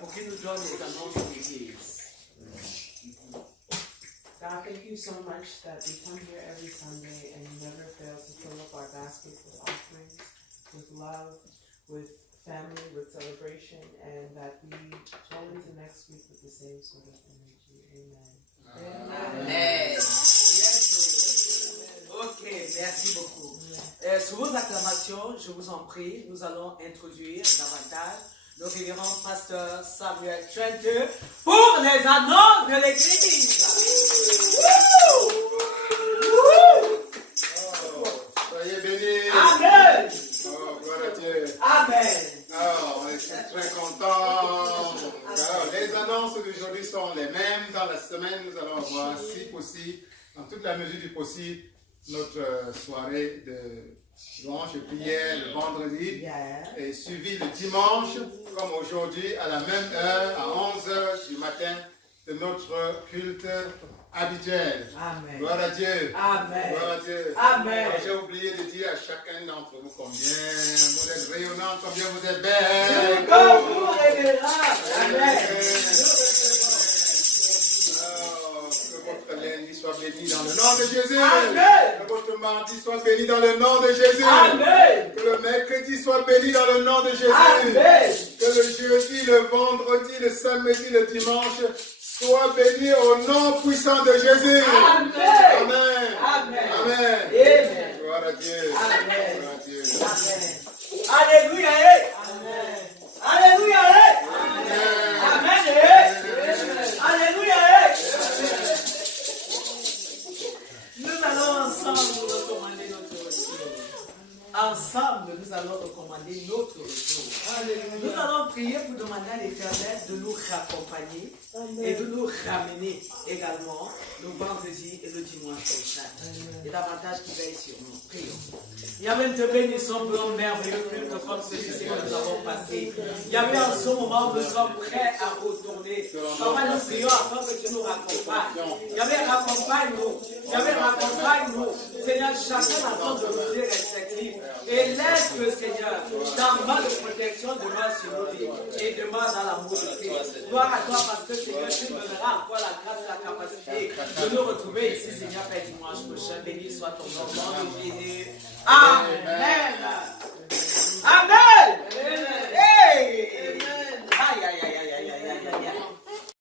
pour qu'il nous donne les annonces de l'Église. God, thank you so much that we come here every Sunday and you never fail to fill up our basket with offerings, with love, with family, with celebration, and that we go into next week with the same sort of energy. Amen. Amen. Ok, merci beaucoup. Sous vos acclamations, je vous en prie, nous allons introduire davantage le révérend pasteur Samuel Trente pour les annonces de l'Église. Soyez bénis. Amen. Oh, gloire à Dieu. Amen. Alors, on est très contents. Alors, les annonces d'aujourd'hui sont les mêmes. Dans la semaine, nous allons avoir, si possible, dans toute la mesure du possible, notre soirée de louange et prière le vendredi et suivi le dimanche, comme aujourd'hui, à la même heure, à 11h du matin, de notre culte habituel. Amen. Gloire à Dieu. Amen. Gloire à Dieu. Amen. J'ai oublié de dire à chacun d'entre vous combien vous êtes rayonnants, combien vous êtes belles. Comme vous, révérend. Amen. Que votre lundi soit béni dans le nom de Jésus. Amen. Que votre mardi soit béni dans le nom de Jésus. Amen. Que le mercredi soit béni dans le nom de Jésus. Amen. Que le jeudi, le vendredi, le samedi, le dimanche soit béni au nom puissant de Jésus. Amen. Amen. Amen. Amen. Amen. Gloire à Dieu. Amen. Gloire à Dieu. Amen. Alléluia. Amen. Alléluia. Amen. Alléluia. Nous allons ensemble recommander notre retour. Ensemble, nous allons recommander notre retour. Nous allons prier pour demander à l'Éternel de nous raccompagner et de nous ramener également le vendredi et le dimanche prochain. Et davantage qui veille sur nous. Prions. Yahweh, te bénissons pour un merveilleux culte comme celui-ci que nous avons passé. Yahweh, en ce moment, nous sommes prêts à retourner. Papa, nous prions afin que tu nous raccompagnes. Yahweh, raccompagne-nous. Yahweh, raccompagne-nous. Seigneur, chacun a son domicile respectif. Et laisse que, Seigneur, ta main de protection demeure sur nos vies et demeure dans l'amour de Christ. Gloire à toi parce que, Seigneur, tu me donneras encore la grâce et la capacité de nous retrouver ici, Seigneur, Père, dimanche prochain. Béni soit ton nom, nom de Jésus. Amen. Amen.